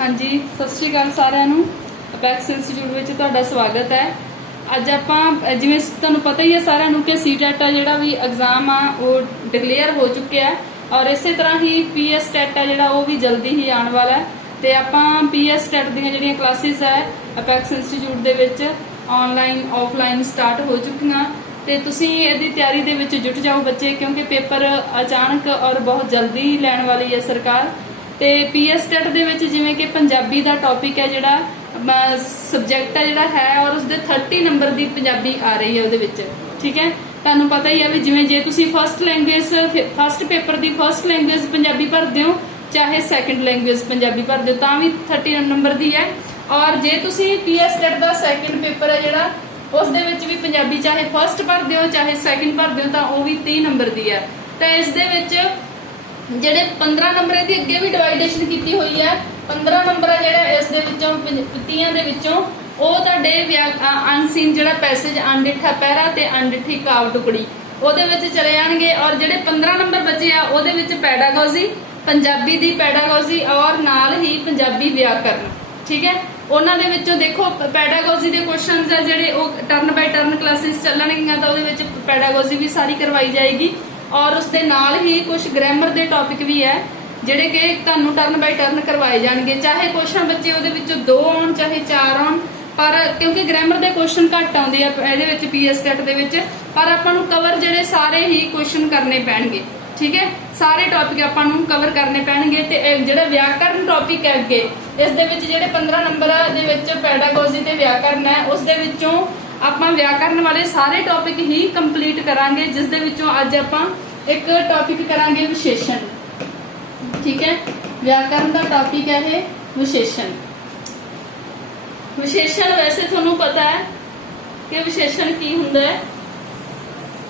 हाँ जी, सत श्री अकाल सारिਆਂ ਨੂੰ। ਅਪੈਕਸ ਇੰਸਟੀਚਿਊਟ ਵਿੱਚ ਤੁਹਾਡਾ ਸਵਾਗਤ ਹੈ। ਅੱਜ ਆਪਾਂ ਜਿਵੇਂ ਤੁਹਾਨੂੰ ਪਤਾ ਹੀ ਹੈ ਸਾਰਿਆਂ ਨੂੰ ਕਿ ਸੀਟੈਟ ਆ ਜਿਹੜਾ ਵੀ ਐਗਜ਼ਾਮ ਆ ਉਹ ਡਿਕਲੇਅਰ ਹੋ ਚੁੱਕਿਆ ਹੈ ਔਰ ਇਸੇ ਤਰ੍ਹਾਂ ਹੀ ਪੀਐਸ ਟੈਟ ਆ ਜਿਹੜਾ ਉਹ ਵੀ ਜਲਦੀ ਹੀ ਆਉਣ ਵਾਲਾ ਹੈ ਤੇ ਆਪਾਂ ਪੀਐਸ ਟੈਟ ਦੀਆਂ ਜਿਹੜੀਆਂ ਕਲਾਸਿਸ ਹੈ ਅਪੈਕਸ ਇੰਸਟੀਚਿਊਟ ਦੇ ਵਿੱਚ ਆਨਲਾਈਨ ਆਫਲਾਈਨ ਸਟਾਰਟ ਹੋ ਚੁੱਕੀਆਂ ਤੇ ਤੁਸੀਂ ਇਹਦੀ ਤਿਆਰੀ ਦੇ ਵਿੱਚ ਜੁਟ ਜਾਓ ਬੱਚੇ, ਕਿਉਂਕਿ ਪੇਪਰ ਅਚਾਨਕ ਔਰ ਬਹੁਤ ਜਲਦੀ ਲੈਣ ਵਾਲੀ ਹੈ ਸਰਕਾਰ। ਤੇ ਪੀਐਸ ਟੈਟ ਦੇ ਵਿੱਚ ਜਿਵੇਂ ਕਿ ਪੰਜਾਬੀ ਦਾ ਟੌਪਿਕ ਹੈ ਜਿਹੜਾ ਸਬਜੈਕਟ ਹੈ ਜਿਹੜਾ ਹੈ ਔਰ ਉਸਦੇ 30 ਨੰਬਰ ਦੀ ਪੰਜਾਬੀ ਆ ਰਹੀ ਹੈ ਉਹਦੇ ਵਿੱਚ। ਠੀਕ ਹੈ, ਤੁਹਾਨੂੰ ਪਤਾ ਹੀ ਹੈ ਵੀ ਜਿਵੇਂ ਜੇ ਤੁਸੀਂ ਫਸਟ ਪੇਪਰ ਦੀ ਫਸਟ ਲੈਂਗੁਏਜ ਪੰਜਾਬੀ ਭਰਦੇ ਹੋ ਚਾਹੇ ਸੈਕੰਡ ਲੈਂਗੁਏਜ ਪੰਜਾਬੀ ਭਰਦੇ ਹੋ ਤਾਂ ਵੀ 30 ਨੰਬਰ ਦੀ ਹੈ ਔਰ ਜੇ ਤੁਸੀਂ ਪੀਐਸ ਟੈਟ ਦਾ ਸੈਕੰਡ ਪੇਪਰ ਹੈ ਜਿਹੜਾ ਉਸ ਦੇ ਵਿੱਚ ਵੀ ਪੰਜਾਬੀ ਚਾਹੇ ਫਸਟ ਭਰਦੇ ਹੋ ਚਾਹੇ ਸੈਕੰਡ ਭਰਦੇ ਹੋ ਤਾਂ ਉਹ ਵੀ 30 ਨੰਬਰ ਦੀ ਹੈ। ਤਾਂ ਇਸ ਦੇ ਵਿੱਚ ਜਿਹੜੇ 15 ਨੰਬਰ ਦੀ ਅੱਗੇ ਵੀ ਡਿਵਾਈਡੇਸ਼ਨ ਕੀਤੀ ਹੋਈ ਹੈ। 15 ਨੰਬਰ ਹੈ ਜਿਹੜਾ ਇਸ ਦੇ ਵਿੱਚੋਂ 30 ਦੇ ਵਿੱਚੋਂ ਉਹ ਤੁਹਾਡੇ ਅਨਸੀਨ ਜਿਹੜਾ ਪੈਸੇਜ ਅਣਡਿੱਠਾ ਪਹਿਰਾ ਤੇ ਅਣਡਿੱਠੀ ਕਾਵ ਟੁਕੜੀ ਉਹਦੇ ਵਿੱਚ ਚਲੇ ਜਾਣਗੇ ਔਰ ਜਿਹੜੇ 15 ਨੰਬਰ ਬਚੇ ਆ ਉਹਦੇ ਵਿੱਚ ਪੈਡਾਗੋਜੀ ਪੰਜਾਬੀ ਦੀ ਪੈਡਾਗੋਜੀ ਔਰ ਨਾਲ ਹੀ ਪੰਜਾਬੀ ਵਿਆਕਰਨ। ਠੀਕ ਹੈ, ਉਹਨਾਂ ਦੇ ਵਿੱਚੋਂ ਦੇਖੋ ਪੈਡਾਗੋਜੀ ਦੇ ਕੁਐਸਚਨਸ ਆ ਜਿਹੜੇ ਉਹ ਟਰਨ ਬਾਈ ਟਰਨ ਕਲਾਸਿਸ ਚੱਲਣਗੀਆਂ ਤਾਂ ਉਹਦੇ ਵਿੱਚ ਪੈਡਾਗੋਜੀ ਵੀ ਸਾਰੀ ਕਰਵਾਈ ਜਾਏਗੀ ਔਰ ਉਸ ਦੇ ਨਾਲ ਹੀ ਕੁਝ ਗ੍ਰਾਮਰ ਦੇ ਟੌਪਿਕ ਵੀ ਹੈ ਜਿਹੜੇ ਕਿ ਤੁਹਾਨੂੰ ਟਰਨ ਬਾਈ ਟਰਨ ਕਰਵਾਏ ਜਾਣਗੇ। ਚਾਹੇ ਕੁਐਸਚਨ ਬੱਚੇ ਉਹਦੇ ਵਿੱਚੋਂ 2 ਆਉਣ ਚਾਹੇ 4 ਆਉਣ, ਪਰ ਕਿਉਂਕਿ ਗ੍ਰਾਮਰ ਦੇ ਕੁਐਸਚਨ ਘੱਟ ਆਉਂਦੇ ਆ ਇਹਦੇ ਵਿੱਚ ਪੀਐਸ ਟੈਟ ਦੇ ਵਿੱਚ, ਪਰ ਆਪਾਂ ਨੂੰ ਕਵਰ ਜਿਹੜੇ ਸਾਰੇ ਹੀ ਕੁਐਸਚਨ ਕਰਨੇ ਪੈਣਗੇ। ਠੀਕ ਹੈ, ਸਾਰੇ ਟੌਪਿਕ ਆਪਾਂ ਨੂੰ ਕਵਰ ਕਰਨੇ ਪੈਣਗੇ ਤੇ ਜਿਹੜਾ ਵਿਆਕਰਨ ਟੌਪਿਕ ਹੈ ਅੱਗੇ ਇਸ ਦੇ ਵਿੱਚ ਜਿਹੜੇ 15 ਨੰਬਰ ਦੇ ਵਿੱਚ ਪੈਡਾਗੋਜੀ ਤੇ ਵਿਆਕਰਨ ਹੈ ਉਸ ਦੇ ਵਿੱਚੋਂ ਆਪਾਂ ਵਿਆਕਰਨ ਵਾਲੇ ਸਾਰੇ ਟੌਪਿਕ ਹੀ ਕੰਪਲੀਟ ਕਰਾਂਗੇ, ਜਿਸ ਦੇ ਵਿੱਚੋਂ ਅੱਜ ਆਪਾਂ ਇੱਕ ਟੌਪਿਕ ਕਰਾਂਗੇ ਵਿਸ਼ੇਸ਼ਣ। ਠੀਕ ਹੈ, ਵਿਆਕਰਨ ਦਾ ਟੌਪਿਕ ਹੈ ਇਹ ਵਿਸ਼ੇਸ਼ਣ। ਵਿਸ਼ੇਸ਼ਣ ਵੈਸੇ ਤੁਹਾਨੂੰ ਪਤਾ ਹੈ ਕਿ ਵਿਸ਼ੇਸ਼ਣ ਕੀ ਹੁੰਦਾ ਹੈ,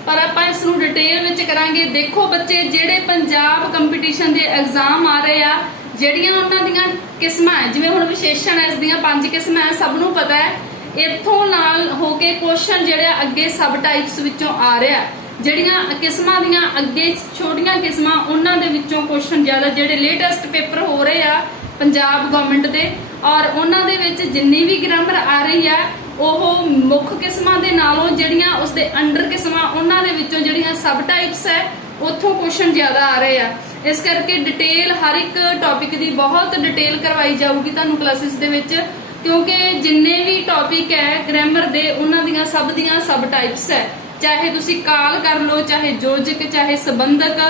ਪਰ ਆਪਾਂ ਇਸ ਨੂੰ ਡਿਟੇਲ ਵਿੱਚ ਕਰਾਂਗੇ। ਦੇਖੋ ਬੱਚੇ, ਜਿਹੜੇ ਪੰਜਾਬ ਕੰਪੀਟੀਸ਼ਨ ਦੇ ਐਗਜ਼ਾਮ ਆ ਰਹੇ ਆ ਜਿਹੜੀਆਂ ਉਹਨਾਂ ਦੀਆਂ ਕਿਸਮਾਂ ਹੈ, ਜਿਵੇਂ ਹੁਣ ਵਿਸ਼ੇਸ਼ਣ ਹੈ ਇਸ ਦੀਆਂ 5 ਕਿਸਮਾਂ ਹੈ ਸਭ ਨੂੰ ਪਤਾ ਹੈ। ਇੱਥੋਂ ਨਾਲ ਹੋ ਕੇ ਕੁਐਸਚਨ ਜਿਹੜੇ ਅੱਗੇ ਸਬ ਟਾਈਪਸ ਵਿੱਚੋਂ ਆ ਰਿਹਾ, ਜਿਹੜੀਆਂ ਕਿਸਮਾਂ ਦੀਆਂ ਅੱਗੇ ਛੋਟੀਆਂ ਕਿਸਮਾਂ ਉਹਨਾਂ ਦੇ ਵਿੱਚੋਂ ਕੁਐਸਚਨ ਜ਼ਿਆਦਾ ਜਿਹੜੇ ਲੇਟੈਸਟ ਪੇਪਰ ਹੋ ਰਹੇ ਆ ਪੰਜਾਬ ਗਵਰਨਮੈਂਟ ਦੇ ਔਰ ਉਹਨਾਂ ਦੇ ਵਿੱਚ ਜਿੰਨੀ ਵੀ ਗ੍ਰਾਮਰ ਆ ਰਹੀ ਆ ਉਹ ਮੁੱਖ ਕਿਸਮਾਂ ਦੇ ਨਾਲੋਂ ਜਿਹੜੀਆਂ ਉਸਦੇ ਅੰਡਰ ਕਿਸਮਾਂ ਉਹਨਾਂ ਦੇ ਵਿੱਚੋਂ ਜਿਹੜੀਆਂ ਸਬ ਟਾਈਪਸ ਹੈ ਉੱਥੋਂ ਕੁਐਸਚਨ ਜ਼ਿਆਦਾ ਆ ਰਹੇ ਆ। ਇਸ ਕਰਕੇ ਡਿਟੇਲ ਹਰ ਇੱਕ ਟੌਪਿਕ ਦੀ ਬਹੁਤ ਡਿਟੇਲ ਕਰਵਾਈ ਜਾਊਗੀ ਤੁਹਾਨੂੰ ਕਲਾਸਿਸ ਦੇ ਵਿੱਚ, ਕਿਉਂਕਿ ਜਿੰਨੇ ਵੀ ਟੌਪਿਕ ਹੈ ਗ੍ਰਾਮਰ ਦੇ ਉਹਨਾਂ ਦੀਆਂ ਸਭ ਦੀਆਂ ਸਬ ਟਾਈਪਸ ਹੈ। ਚਾਹੇ ਤੁਸੀਂ ਕਾਲ ਕਰ ਲਓ ਚਾਹੇ ਯੋਜਕ ਚਾਹੇ ਸੰਬੰਧਕ,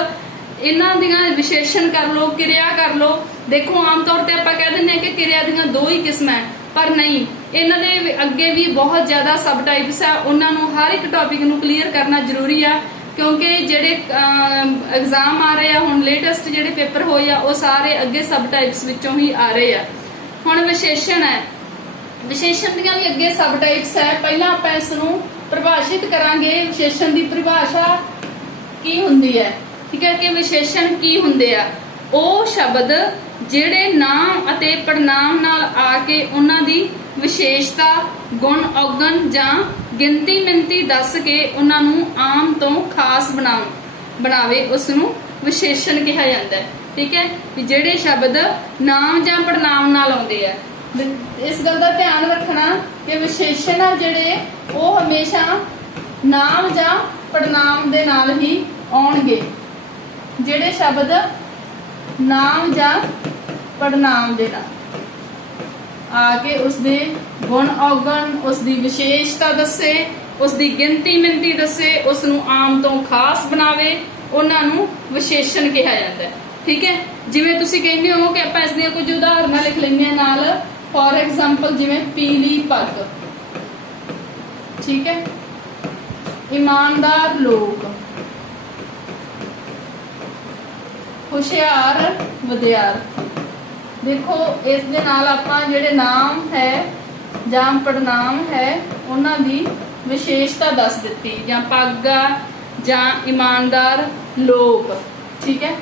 ਇਹਨਾਂ ਦੀਆਂ ਵਿਸ਼ੇਸ਼ਣ ਕਰ ਲਓ ਕਿਰਿਆ ਕਰ ਲਓ। ਦੇਖੋ ਆਮ ਤੌਰ ਤੇ ਆਪਾਂ ਕਹਿ ਦਿੰਦੇ ਹਾਂ ਕਿ ਕਿਰਿਆ ਦੀਆਂ 2 ਹੀ ਕਿਸਮਾਂ ਹੈ, ਪਰ ਨਹੀਂ, ਇਹਨਾਂ ਦੇ ਅੱਗੇ ਵੀ ਬਹੁਤ ਜ਼ਿਆਦਾ ਸਬ ਟਾਈਪਸ ਆ। ਉਹਨਾਂ ਨੂੰ ਹਰ ਇੱਕ ਟੌਪਿਕ ਨੂੰ ਕਲੀਅਰ ਕਰਨਾ ਜ਼ਰੂਰੀ ਆ, ਕਿਉਂਕਿ ਜਿਹੜੇ ਐਗਜ਼ਾਮ ਆ ਰਹੇ ਆ ਹੁਣ ਲੇਟੈਸਟ ਜਿਹੜੇ ਪੇਪਰ ਹੋਏ ਆ ਉਹ ਸਾਰੇ ਅੱਗੇ ਸਬ ਟਾਈਪਸ ਵਿੱਚੋਂ ਹੀ ਆ ਰਹੇ ਆ। ਹੁਣ ਵਿਸ਼ੇਸ਼ਣ ਹੈ, ਵਿਸ਼ੇਸ਼ਣ ਦੀਆਂ ਵੀ ਅੱਗੇ ਸਬ ਟਾਈਪਸ ਹੈ। ਪਹਿਲਾਂ ਆਪਾਂ ਇਸ ਨੂੰ ਪਰਿਭਾਸ਼ਿਤ ਕਰਾਂਗੇ। ਵਿਸ਼ੇਸ਼ਣ ਦੀ ਪਰਿਭਾਸ਼ਾ ਕੀ ਹੁੰਦੀ ਹੈ? ਠੀਕ ਹੈ, ਕਿ ਵਿਸ਼ੇਸ਼ਣ ਕੀ ਹੁੰਦੇ ਆ? ਉਹ ਸ਼ਬਦ ਜਿਹੜੇ ਨਾਮ ਅਤੇ ਪੜਨਾਮ ਨਾਲ ਆ ਕੇ ਉਹਨਾਂ ਦੀ ਵਿਸ਼ੇਸ਼ਤਾ ਗੁਣ ਔਗਣ ਜਾਂ ਗਿਣਤੀ ਮਿਣਤੀ ਦੱਸ ਕੇ ਉਹਨਾਂ ਨੂੰ ਆਮ ਤੋਂ ਖਾਸ ਬਣਾਵੇ ਉਸ ਨੂੰ ਵਿਸ਼ੇਸ਼ਣ ਕਿਹਾ ਜਾਂਦਾ ਹੈ। ਠੀਕ ਹੈ, ਵੀ ਜਿਹੜੇ ਸ਼ਬਦ ਨਾਮ ਜਾਂ ਪੜਨਾਮ ਨਾਲ ਆਉਂਦੇ ਆ, ਇਸ ਗੱਲ ਦਾ ਧਿਆਨ ਰੱਖਣਾ ਕਿ ਵਿਸ਼ੇਸ਼ਣ ਆ ਜਿਹੜੇ ਉਹ ਹਮੇਸ਼ਾ ਨਾਮ ਜਾਂ ਪੜਨਾਮ ਦੇ ਨਾਲ ਹੀ ਆਉਣਗੇ। ਜਿਹੜੇ ਸ਼ਬਦ ਨਾਮ ਜਾਂ ਪੜਨਾਮ ਦੇ ਨਾਲ ਆ ਕੇ ਉਸਦੇ ਗੁਣ ਔਗਣ ਉਸਦੀ ਵਿਸ਼ੇਸ਼ਤਾ ਦੱਸੇ ਉਸਦੀ ਗਿਣਤੀ ਮਿਣਤੀ ਦੱਸੇ ਉਸ ਨੂੰ ਆਮ ਤੋਂ ਖਾਸ ਬਣਾਵੇ ਉਹਨਾਂ ਨੂੰ ਵਿਸ਼ੇਸ਼ਣ ਕਿਹਾ ਜਾਂਦਾ ਹੈ। ਠੀਕ ਹੈ, ਜਿਵੇਂ ਤੁਸੀਂ ਕਹਿੰਦੇ ਹੋ ਕਿ ਆਪਾਂ ਇਸ ਦੀਆਂ ਕੁਝ ਉਦਾਹਰਨਾਂ ਲਿਖ ਲੈਂਦੇ ਨਾਲ। ਫੋਰ ਐਗਜ਼ਾਮਪਲ ਜਿਵੇਂ ਪੀਲੀ ਪੱਗ, ਠੀਕ ਹੈ, ਇਮਾਨਦਾਰ ਲੋਕ, ਹੁਸ਼ਿਆਰ ਵਿਦਿਆਰਥੀ। ਦੇਖੋ ਇਸ ਦੇ ਨਾਲ ਆਪਾਂ ਜਿਹੜੇ ਨਾਮ ਹੈ ਜਾਂ ਪੜਨਾਮ ਹੈ ਉਹਨਾਂ ਦੀ ਵਿਸ਼ੇਸ਼ਤਾ ਦੱਸ ਦਿੱਤੀ, ਜਾਂ ਪੱਗ ਜਾਂ ਇਮਾਨਦਾਰ ਲੋਕ। ਠੀਕ ਹੈ,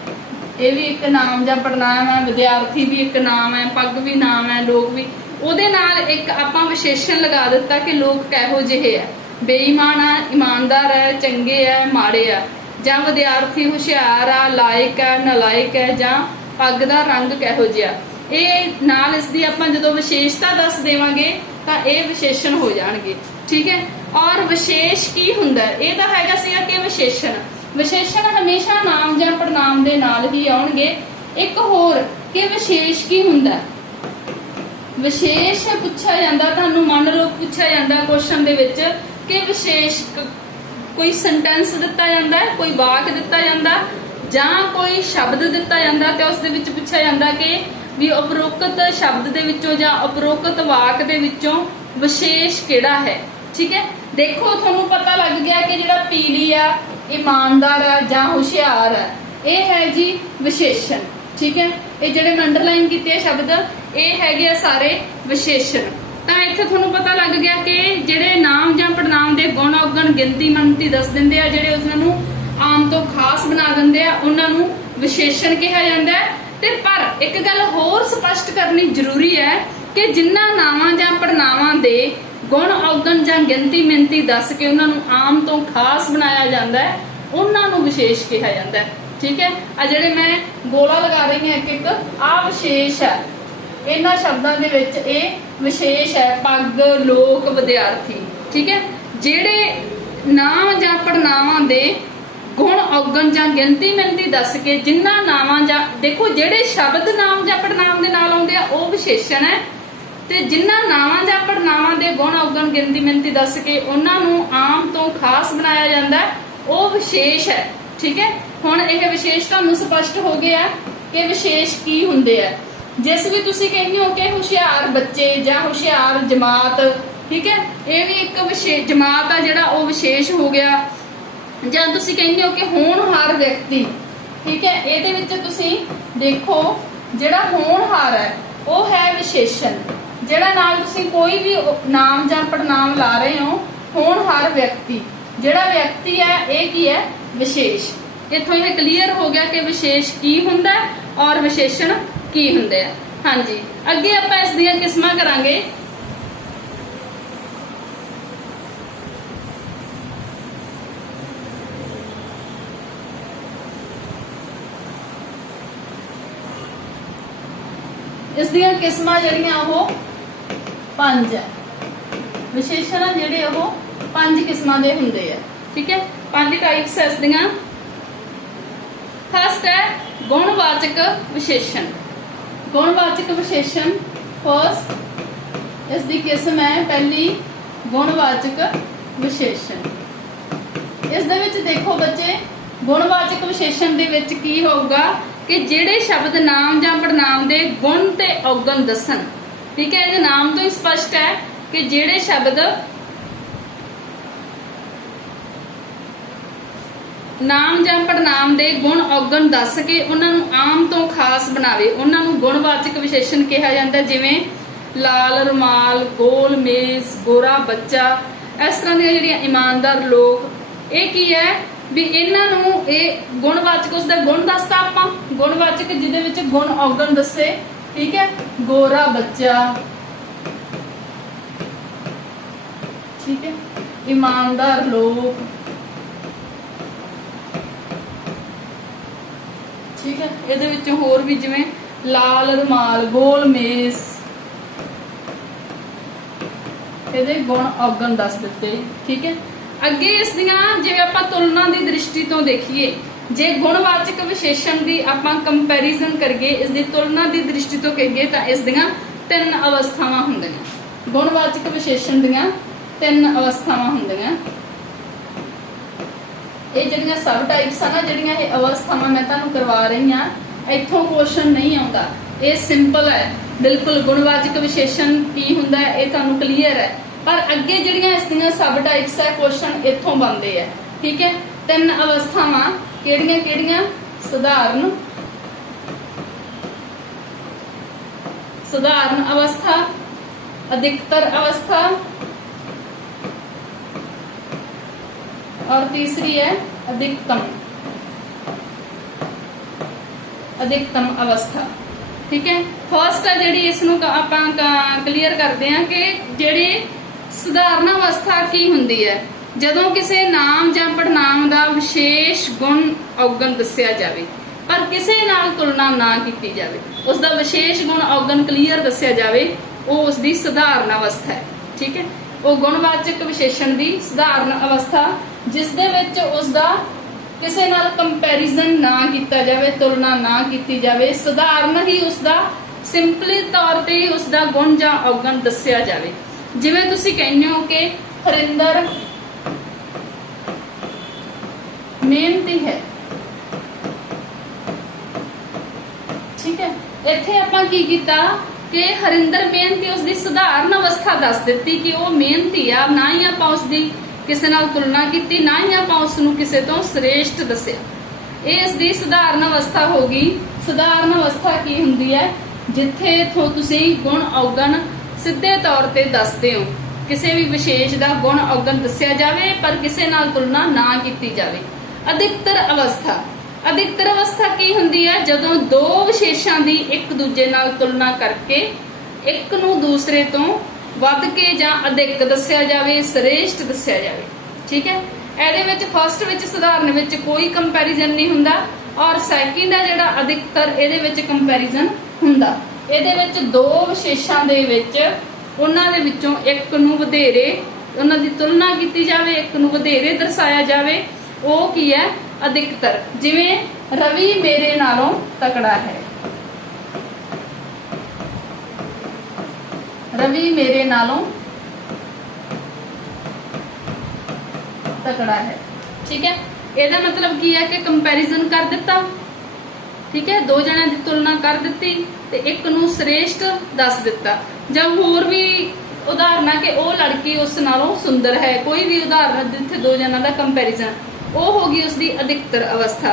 ਇਹ ਵੀ ਇੱਕ ਨਾਮ ਜਾਂ ਪੜਨਾਮ ਹੈ, ਵਿਦਿਆਰਥੀ ਵੀ ਇੱਕ ਨਾਮ ਹੈ, ਪੱਗ ਵੀ ਨਾਮ ਹੈ, ਲੋਕ ਵੀ। ਉਹਦੇ ਨਾਲ ਇੱਕ ਆਪਾਂ ਵਿਸ਼ੇਸ਼ਣ ਲਗਾ ਦਿੱਤਾ ਕਿ ਲੋਕ ਕਿਹੋ ਜਿਹੇ ਆ, ਬੇਈਮਾਨ ਆ, ਇਮਾਨਦਾਰ ਹੈ, ਚੰਗੇ ਆ, ਮਾੜੇ ਆ, ਜਾਂ ਵਿਦਿਆਰਥੀ ਹੁਸ਼ਿਆਰ ਆ, ਲਾਇਕ ਹੈ, ਨਲਾਇਕ ਹੈ, ਜਾਂ ਪੱਗ ਦਾ ਰੰਗ ਕਿਹੋ ਜਿਹਾ। ਇਹ ਨਾਲ ਇਸ ਦੀ ਆਪਾਂ ਜਦੋਂ ਵਿਸ਼ੇਸ਼ਤਾ ਦੱਸ ਦੇਵਾਂਗੇ ਤਾਂ ਇਹ ਵਿਸ਼ੇਸ਼ਣ ਹੋ ਜਾਣਗੇ। ਠੀਕ ਹੈ। ਔਰ ਵਿਸ਼ੇਸ਼ ਕੀ ਹੁੰਦਾ ਇਹ ਤਾਂ ਹੈਗਾ ਸੀਗਾ ਕਿ ਵਿਸ਼ੇਸ਼ਣ ਹਮੇਸ਼ਾ ਨਾਮ ਜਾਂ ਪੜਨਾਮ ਦੇ ਨਾਲ ਹੀ ਆਉਣਗੇ। ਇੱਕ ਹੋਰ ਕਿ ਵਿਸ਼ੇਸ਼ ਕੀ ਹੁੰਦਾ, ਵਿਸ਼ੇਸ਼ ਪੁੱਛਿਆ ਜਾਂਦਾ, ਤੁਹਾਨੂੰ ਮੰਨ ਲਓ ਪੁੱਛਿਆ ਜਾਂਦਾ ਕੁਐਸਚਨ ਦੇ ਵਿੱਚ ਕਿ ਵਿਸ਼ੇਸ਼ ਕੋਈ ਸੈਂਟੈਂਸ ਦਿੱਤਾ ਜਾਂਦਾ, ਕੋਈ ਵਾਕ ਦਿੱਤਾ ਜਾਂਦਾ ਜਾਂ ਕੋਈ ਸ਼ਬਦ ਦਿੱਤਾ ਜਾਂਦਾ ਤੇ ਉਸ ਦੇ ਵਿੱਚ ਪੁੱਛਿਆ ਜਾਂਦਾ ਕਿ ਵੀ ਉਪਰੋਕਤ ਸ਼ਬਦ ਦੇ ਵਿੱਚੋਂ ਜਾਂ ਉਪਰੋਕਤ ਵਾਕ ਦੇ ਵਿੱਚੋਂ ਵਿਸ਼ੇਸ਼ ਕਿਹੜਾ ਹੈ। ਠੀਕ ਹੈ। ਦੇਖੋ ਤੁਹਾਨੂੰ ਪਤਾ ਲੱਗ ਗਿਆ ਕਿ ਜਿਹੜਾ ਪੀਲੀ ਆ, ਇਮਾਨਦਾਰ ਆ ਜਾਂ ਹੁਸ਼ਿਆਰ ਆ, ਇਹ ਹੈ ਜੀ ਵਿਸ਼ੇਸ਼ਣ। ਠੀਕ ਹੈ। ਇਹ ਜਿਹੜੇ ਮੈਂ ਅੰਡਰਲਾਈਨ ਕੀਤੇ ਆ ਸ਼ਬਦ ਇਹ ਹੈਗੇ ਆ ਸਾਰੇ ਵਿਸ਼ੇਸ਼ਣ। ਤਾਂ ਇੱਥੇ ਤੁਹਾਨੂੰ ਪਤਾ ਲੱਗ ਗਿਆ ਕਿ ਜਿਹੜੇ ਨਾਮ ਜਾਂ ਪੜਨਾਮ ਦੇ ਗੁਣ ਔਗਣ ਗਿਣਤੀ ਮੰਨਤੀ ਦੱਸ ਦਿੰਦੇ ਆ, ਜਿਹੜੇ ਉਹਨਾਂ ਨੂੰ ਆਮ ਤੋਂ ਖਾਸ ਬਣਾ ਦਿੰਦੇ ਆ, ਉਹਨਾਂ ਨੂੰ ਵਿਸ਼ੇਸ਼ਣ ਕਿਹਾ ਜਾਂਦਾ ਹੈ। ਤੇ ਪਰ ਇੱਕ ਗੱਲ ਹੋਰ ਸਪਸ਼ਟ ਕਰਨੀ ਜ਼ਰੂਰੀ ਹੈ ਕਿ ਜਿਨ੍ਹਾਂ ਨਾਵਾਂ ਜਾਂ ਪੜਨਾਵਾਂ ਦੇ ਗੁਣ ਔਗਣ ਜਾਂ ਗਿਣਤੀ ਮਿਣਤੀ ਦੱਸ ਕੇ ਉਹਨਾਂ ਨੂੰ ਆਮ ਤੋਂ ਖਾਸ ਬਣਾਇਆ ਜਾਂਦਾ ਹੈ, ਉਹਨਾਂ ਨੂੰ ਵਿਸ਼ੇਸ਼ ਕਿਹਾ ਜਾਂਦਾ ਹੈ। ਠੀਕ ਹੈ। ਆ ਜਿਹੜੇ ਮੈਂ ਗੋਲਾ ਲਗਾ ਰਹੀ ਹਾਂ ਇੱਕ ਆ ਵਿਸ਼ੇਸ਼ ਹੈ, ਇਹਨਾਂ ਸ਼ਬਦਾਂ ਦੇ ਵਿੱਚ ਇਹ ਵਿਸ਼ੇਸ਼ ਹੈ, ਪੱਗ, ਲੋਕ, ਵਿਦਿਆਰਥੀ। ਠੀਕ ਹੈ। ਜਿਹੜੇ ਨਾਮ ਜਾਂ ਪੜਨਾਵਾਂ ਦੇ ਗੁਣ ਔਗਣ ਜਾਂ ਗਿਣਤੀ ਮਿਣਤੀ ਦੱਸ ਕੇ ਜਿਨ੍ਹਾਂ ਨਾਵਾਂ ਜਾਂ ਦੇਖੋ ਜਿਹੜੇ ਸ਼ਬਦ ਨਾਮ ਜਾਂ ਪੜਨਾਮ ਦੇ ਨਾਲ ਆਉਂਦੇ ਆ ਉਹ ਵਿਸ਼ੇਸ਼ਣ ਹੈ, ਤੇ ਜਿਨ੍ਹਾਂ ਨਾਵਾਂ ਜਾਂ ਪੜਨਾਵਾਂ ਦੇ ਗੁਣ ਔਗਣ ਗਿਣਤੀ ਮਿਣਤੀ ਦੱਸ ਕੇ ਉਹਨਾਂ ਨੂੰ ਆਮ ਤੋਂ ਖਾਸ ਬਣਾਇਆ ਜਾਂਦਾ ਉਹ ਵਿਸ਼ੇਸ਼ ਹੈ। ਠੀਕ ਹੈ। ਹੁਣ ਇਹ ਵਿਸ਼ੇਸ਼ ਤੁਹਾਨੂੰ ਸਪਸ਼ਟ ਹੋ ਗਿਆ ਕਿ ਵਿਸ਼ੇਸ਼ ਕੀ ਹੁੰਦੇ ਆ। ਜਿਸ ਵੀ ਤੁਸੀਂ ਕਹਿੰਦੇ ਹੋ ਕਿ ਹੁਸ਼ਿਆਰ ਬੱਚੇ ਜਾਂ ਹੁਸ਼ਿਆਰ ਜਮਾਤ, ਠੀਕ ਹੈ, ਇਹ ਵੀ ਇੱਕ ਵਿਸ਼ੇਸ਼ ਜਮਾਤ ਆ ਜਿਹੜਾ ਉਹ ਵਿਸ਼ੇਸ਼ ਹੋ ਗਿਆ। ਜਾਂ ਤੁਸੀਂ ਕਹਿੰਦੇ ਹੋ ਕਿ ਹੋਣਹਾਰ ਵਿਅਕਤੀ, ਠੀਕ ਹੈ, ਇਹਦੇ ਵਿੱਚ ਤੁਸੀਂ ਦੇਖੋ ਜਿਹੜਾ ਹੋਣਹਾਰ ਹੈ ਉਹ ਹੈ ਵਿਸ਼ੇਸ਼ਣ। ਜਿਹੜਾ ਨਾਲ ਤੁਸੀਂ ਕੋਈ ਵੀ ਨਾਮ ਜਾਂ ਪੜਨਾਮ ਲਾ ਰਹੇ ਹੋ, ਹੋਣਹਾਰ ਵਿਅਕਤੀ, ਜਿਹੜਾ ਵਿਅਕਤੀ ਹੈ ਇਹ ਕੀ ਹੈ, ਵਿਸ਼ੇਸ਼। ਇੱਥੋਂ ਇਹ ਕਲੀਅਰ ਹੋ ਗਿਆ ਕਿ ਵਿਸ਼ੇਸ਼ ਕੀ ਹੁੰਦਾ ਔਰ ਵਿਸ਼ੇਸ਼ਣ ਕੀ ਹੁੰਦੇ ਆ। ਹਾਂਜੀ, ਅੱਗੇ ਆਪਾਂ ਇਸ ਦੀਆਂ ਕਿਸਮਾਂ ਕਰਾਂਗੇ। ਇਸ ਦੀਆਂ ਕਿਸਮਾਂ ਜਿਹੜੀਆਂ ਉਹ 5 ਹੈ। ਵਿਸ਼ੇਸ਼ਣ ਜਿਹੜੇ ਉਹ 5 ਕਿਸਮਾਂ ਦੇ ਹੁੰਦੇ ਆ। ਠੀਕ ਹੈ। 5 ਟਾਈਪਸ ਇਸ ਦੀਆਂ। ਫਸਟ ਹੈ ਗੁਣਵਾਚਕ ਵਿਸ਼ੇਸ਼ਣ। ਗੁਣਵਾਚਕ ਵਿਸ਼ੇਸ਼ਣ ਫਸਟ ਇਸ ਦੀ ਕਿਸਮ ਹੈ ਪਹਿਲੀ ਗੁਣਵਾਚਕ ਵਿਸ਼ੇਸ਼ਣ। ਇਸ ਦੇ ਵਿੱਚ ਦੇਖੋ ਬੱਚੇ, ਗੁਣਵਾਚਕ ਵਿਸ਼ੇਸ਼ਣ ਦੇ ਵਿੱਚ ਕੀ ਹੋਊਗਾ ਕਿ ਜਿਹੜੇ ਸ਼ਬਦ ਨਾਮ ਜਾਂ ਪੜਨਾਮ ਦੇ ਗੁਣ ਤੇ ਔਗਣ ਦੱਸਣ। ਠੀਕ ਹੈ। ਇਹਦੇ ਨਾਮ ਤੋਂ ਹੀ ਸਪਸ਼ਟ ਹੈ ਕਿ ਜਿਹੜੇ ਸ਼ਬਦ ਨਾਮ ਜਾਂ ਪੜਨਾਮ ਦੇ ਗੁਣ ਔਗਣ ਦੱਸ ਕੇ ਉਹਨਾਂ ਨੂੰ ਆਮ ਤੋਂ ਖਾਸ ਬਣਾਵੇ, ਉਹਨਾਂ ਨੂੰ ਗੁਣਵਾਚਕ ਵਿਸ਼ੇਸ਼ਣ ਕਿਹਾ ਜਾਂਦਾ। ਜਿਵੇਂ ਲਾਲ ਰੁਮਾਲ, ਗੋਲ ਮੇਜ਼, ਗੋਰਾ ਬੱਚਾ, ਇਸ ਤਰ੍ਹਾਂ ਦੀਆਂ ਜਿਹੜੀਆਂ ਇਮਾਨਦਾਰ ਲੋਕ, ਇਹ ਕੀ ਹੈ ਵੀ ਇਹਨਾਂ ਨੂੰ ਇਹ ਗੁਣਵਾਚਕ, ਉਸਦਾ ਗੁਣ ਦੱਸਦਾ ਆਪਾਂ, ਗੁਣਵਾਚਕ ਜਿਹਦੇ ਵਿੱਚ ਗੁਣ ਔਗਣ ਦੱਸੇ। ਠੀਕ ਹੈ। ਗੋਰਾ ਬੱਚਾ, ਠੀਕ ਹੈ, ਇਮਾਨਦਾਰ ਲੋਕ, ਠੀਕ ਹੈ। ਇਹਦੇ ਵਿੱਚ ਹੋਰ ਵੀ ਜਿਵੇਂ ਲਾਲ ਰੁਮਾਲ, ਗੋਲ ਮੇਜ਼, ਇਹਦੇ ਗੁਣ ਔਗਣ ਦੱਸ ਦਿੱਤੇ। ਠੀਕ ਹੈ। ਅੱਗੇ ਇਸ ਦੀਆਂ ਜਿਵੇਂ ਆਪਾਂ ਤੁਲਨਾ ਦੀ ਦ੍ਰਿਸ਼ਟੀ ਤੋਂ ਦੇਖੀਏ, ਜੇ ਗੁਣਵਾਚਕ ਵਿਸ਼ੇਸ਼ਣ ਦੀ ਆਪਾਂ ਕੰਪੈਰੀਜ਼ਨ ਕਰੀਏ, ਇਸ ਦੀ ਤੁਲਨਾ ਦੀ ਦ੍ਰਿਸ਼ਟੀ ਤੋਂ ਕਹੀਏ ਤਾਂ ਇਸ ਦੀਆਂ 3 ਅਵਸਥਾਵਾਂ ਹੁੰਦੀਆਂ। ਗੁਣਵਾਚਕ ਵਿਸ਼ੇਸ਼ਣ ਦੀਆਂ 3 ਅਵਸਥਾਵਾਂ ਹੁੰਦੀਆਂ। ਇਹ ਜਿਹੜੀਆਂ ਸਬ ਟਾਈਪਸ ਆ ਨਾ, ਜਿਹੜੀਆਂ ਇਹ ਅਵਸਥਾਵਾਂ ਮੈਂ ਤੁਹਾਨੂੰ ਕਰਵਾ ਰਹੀ ਹਾਂ, ਇੱਥੋਂ ਕੁਐਸਚਨ ਨਹੀਂ ਆਉਂਦਾ। ਇਹ ਸਿੰਪਲ ਹੈ ਬਿਲਕੁਲ। ਗੁਣਵਾਚਕ ਵਿਸ਼ੇਸ਼ਣ ਕੀ ਹੁੰਦਾ ਹੈ ਇਹ ਤੁਹਾਨੂੰ ਕਲੀਅਰ ਹੈ, ਪਰ ਅੱਗੇ ਜਿਹੜੀਆਂ ਇਸ ਦੀਆਂ ਸਬ ਟਾਈਪਸ ਹੈ ਕੁਐਸਚਨ ਇੱਥੋਂ ਬਣਦੇ ਆ। ਠੀਕ ਹੈ। 3 ਅਵਸਥਾਵਾਂ ਕਿਹੜੀਆਂ ਕਿਹੜੀਆਂ? ਸਧਾਰਨ, ਸਧਾਰਨ ਅਵਸਥਾ, ਅਧਿਕਤਰ ਅਵਸਥਾ और तीसरी है अधिकतम, अधिकतम अवस्था। ठीक है। फर्स्ट है ਜਿਹੜੀ ਇਸ ਨੂੰ ਆਪਾਂ ਕਲੀਅਰ ਕਰਦੇ ਹਾਂ ਕਿ ਜਿਹੜੀ ਸਧਾਰਨ ਅਵਸਥਾ ਕੀ ਹੁੰਦੀ ਹੈ, ਜਦੋਂ ਕਿਸੇ ਨਾਮ ਜਾਂ ਪੜਨਾਮ ਦਾ ਵਿਸ਼ੇਸ਼ ਗੁਣ ਔਗਣ ਦੱਸਿਆ ਜਾਵੇ। पर किसी नाल तुलना ना की जाए, उसका विशेष गुण अवगुण क्लीयर दस्या जाए, वो उसकी सधारण अवस्था है। ठीक है, वो गुणवाचक विशेषण की सधारण अवस्था जिस दे विच उसका किसी नाल कंपैरिजन ना किया जाए, तुलना ना की जाए, सधारण ही उसका सिंपली तौर पर ही उसका गुण या अवगुण दस्या जाए। जिवें तुसीं कहने हो कि हरिंदर मेहनती है, ठीक है, इत्थे आपां की कीता कि हरिंदर मेहनती उसकी सधारण अवस्था दस दी कि वह मेहनती आ, ना ही आपां उसकी किसी नाल तुलना की, ना ही आपां उसनूं किसी तो श्रेष्ठ दस्या। ये इसकी सधारण अवस्था होगी। सधारण अवस्था की हुंदी है जिथे इथों तुसीं गुण अवगुण सीधे तौर पे दसदे हो, किसी भी विशेष का गुण अवगुण दस्या जाए पर किसी नाल तुलना ना की जाए। अधिकतर अवस्था, अधिकतर अवस्था की हुंदी है जदों दो विशेषां दी एक दूजे नाल तुलना करके एक नूं दूसरे तो वध के जां अधिक दस्या जाए, श्रेष्ठ दस्या जाए। ठीक है, ਇਹਦੇ ਵਿੱਚ फस्ट ਵਿੱਚ ਸਧਾਰਨ ਵਿੱਚ कोई कंपैरिजन नहीं हुंदा और सैकेंड है ਜਿਹੜਾ अधिकतर ਇਹਦੇ ਵਿੱਚ कंपैरिजन हुंदा। ਇਹਦੇ ਵਿੱਚ दो ਵਿਸ਼ੇਸ਼ਾਂ ਦੇ ਵਿੱਚ ਉਹਨਾਂ ਦੇ ਵਿੱਚੋਂ ਇੱਕ ਨੂੰ ਵਧੇਰੇ ਉਹਨਾਂ ਦੀ ਤੁਲਨਾ ਕੀਤੀ ਜਾਵੇ, ਇੱਕ ਨੂੰ ਵਧੇਰੇ ਦਰਸਾਇਆ ਜਾਵੇ, ਉਹ ਕੀ ਹੈ अधिकतर। जिवें रवि मेरे नालों तकड़ा है, रवि मेरे नालों तकड़ा है। ठीक है, ਇਹਦਾ मतलब की है कि कंपैरिजन कर दिता। ठीक है, दो जणिਆਂ ਦੀ तुलना कर ਦਿੱਤੀ ਤੇ ਇੱਕ ਨੂੰ श्रेष्ठ दस दिता। जब होर भी उदाहरण कि वह लड़की उस नालों सुंदर है, कोई भी उदाहरण जिथे दो जणिਆਂ ਦਾ कंपैरिजन, वो होगी उसकी अधिकतर अवस्था।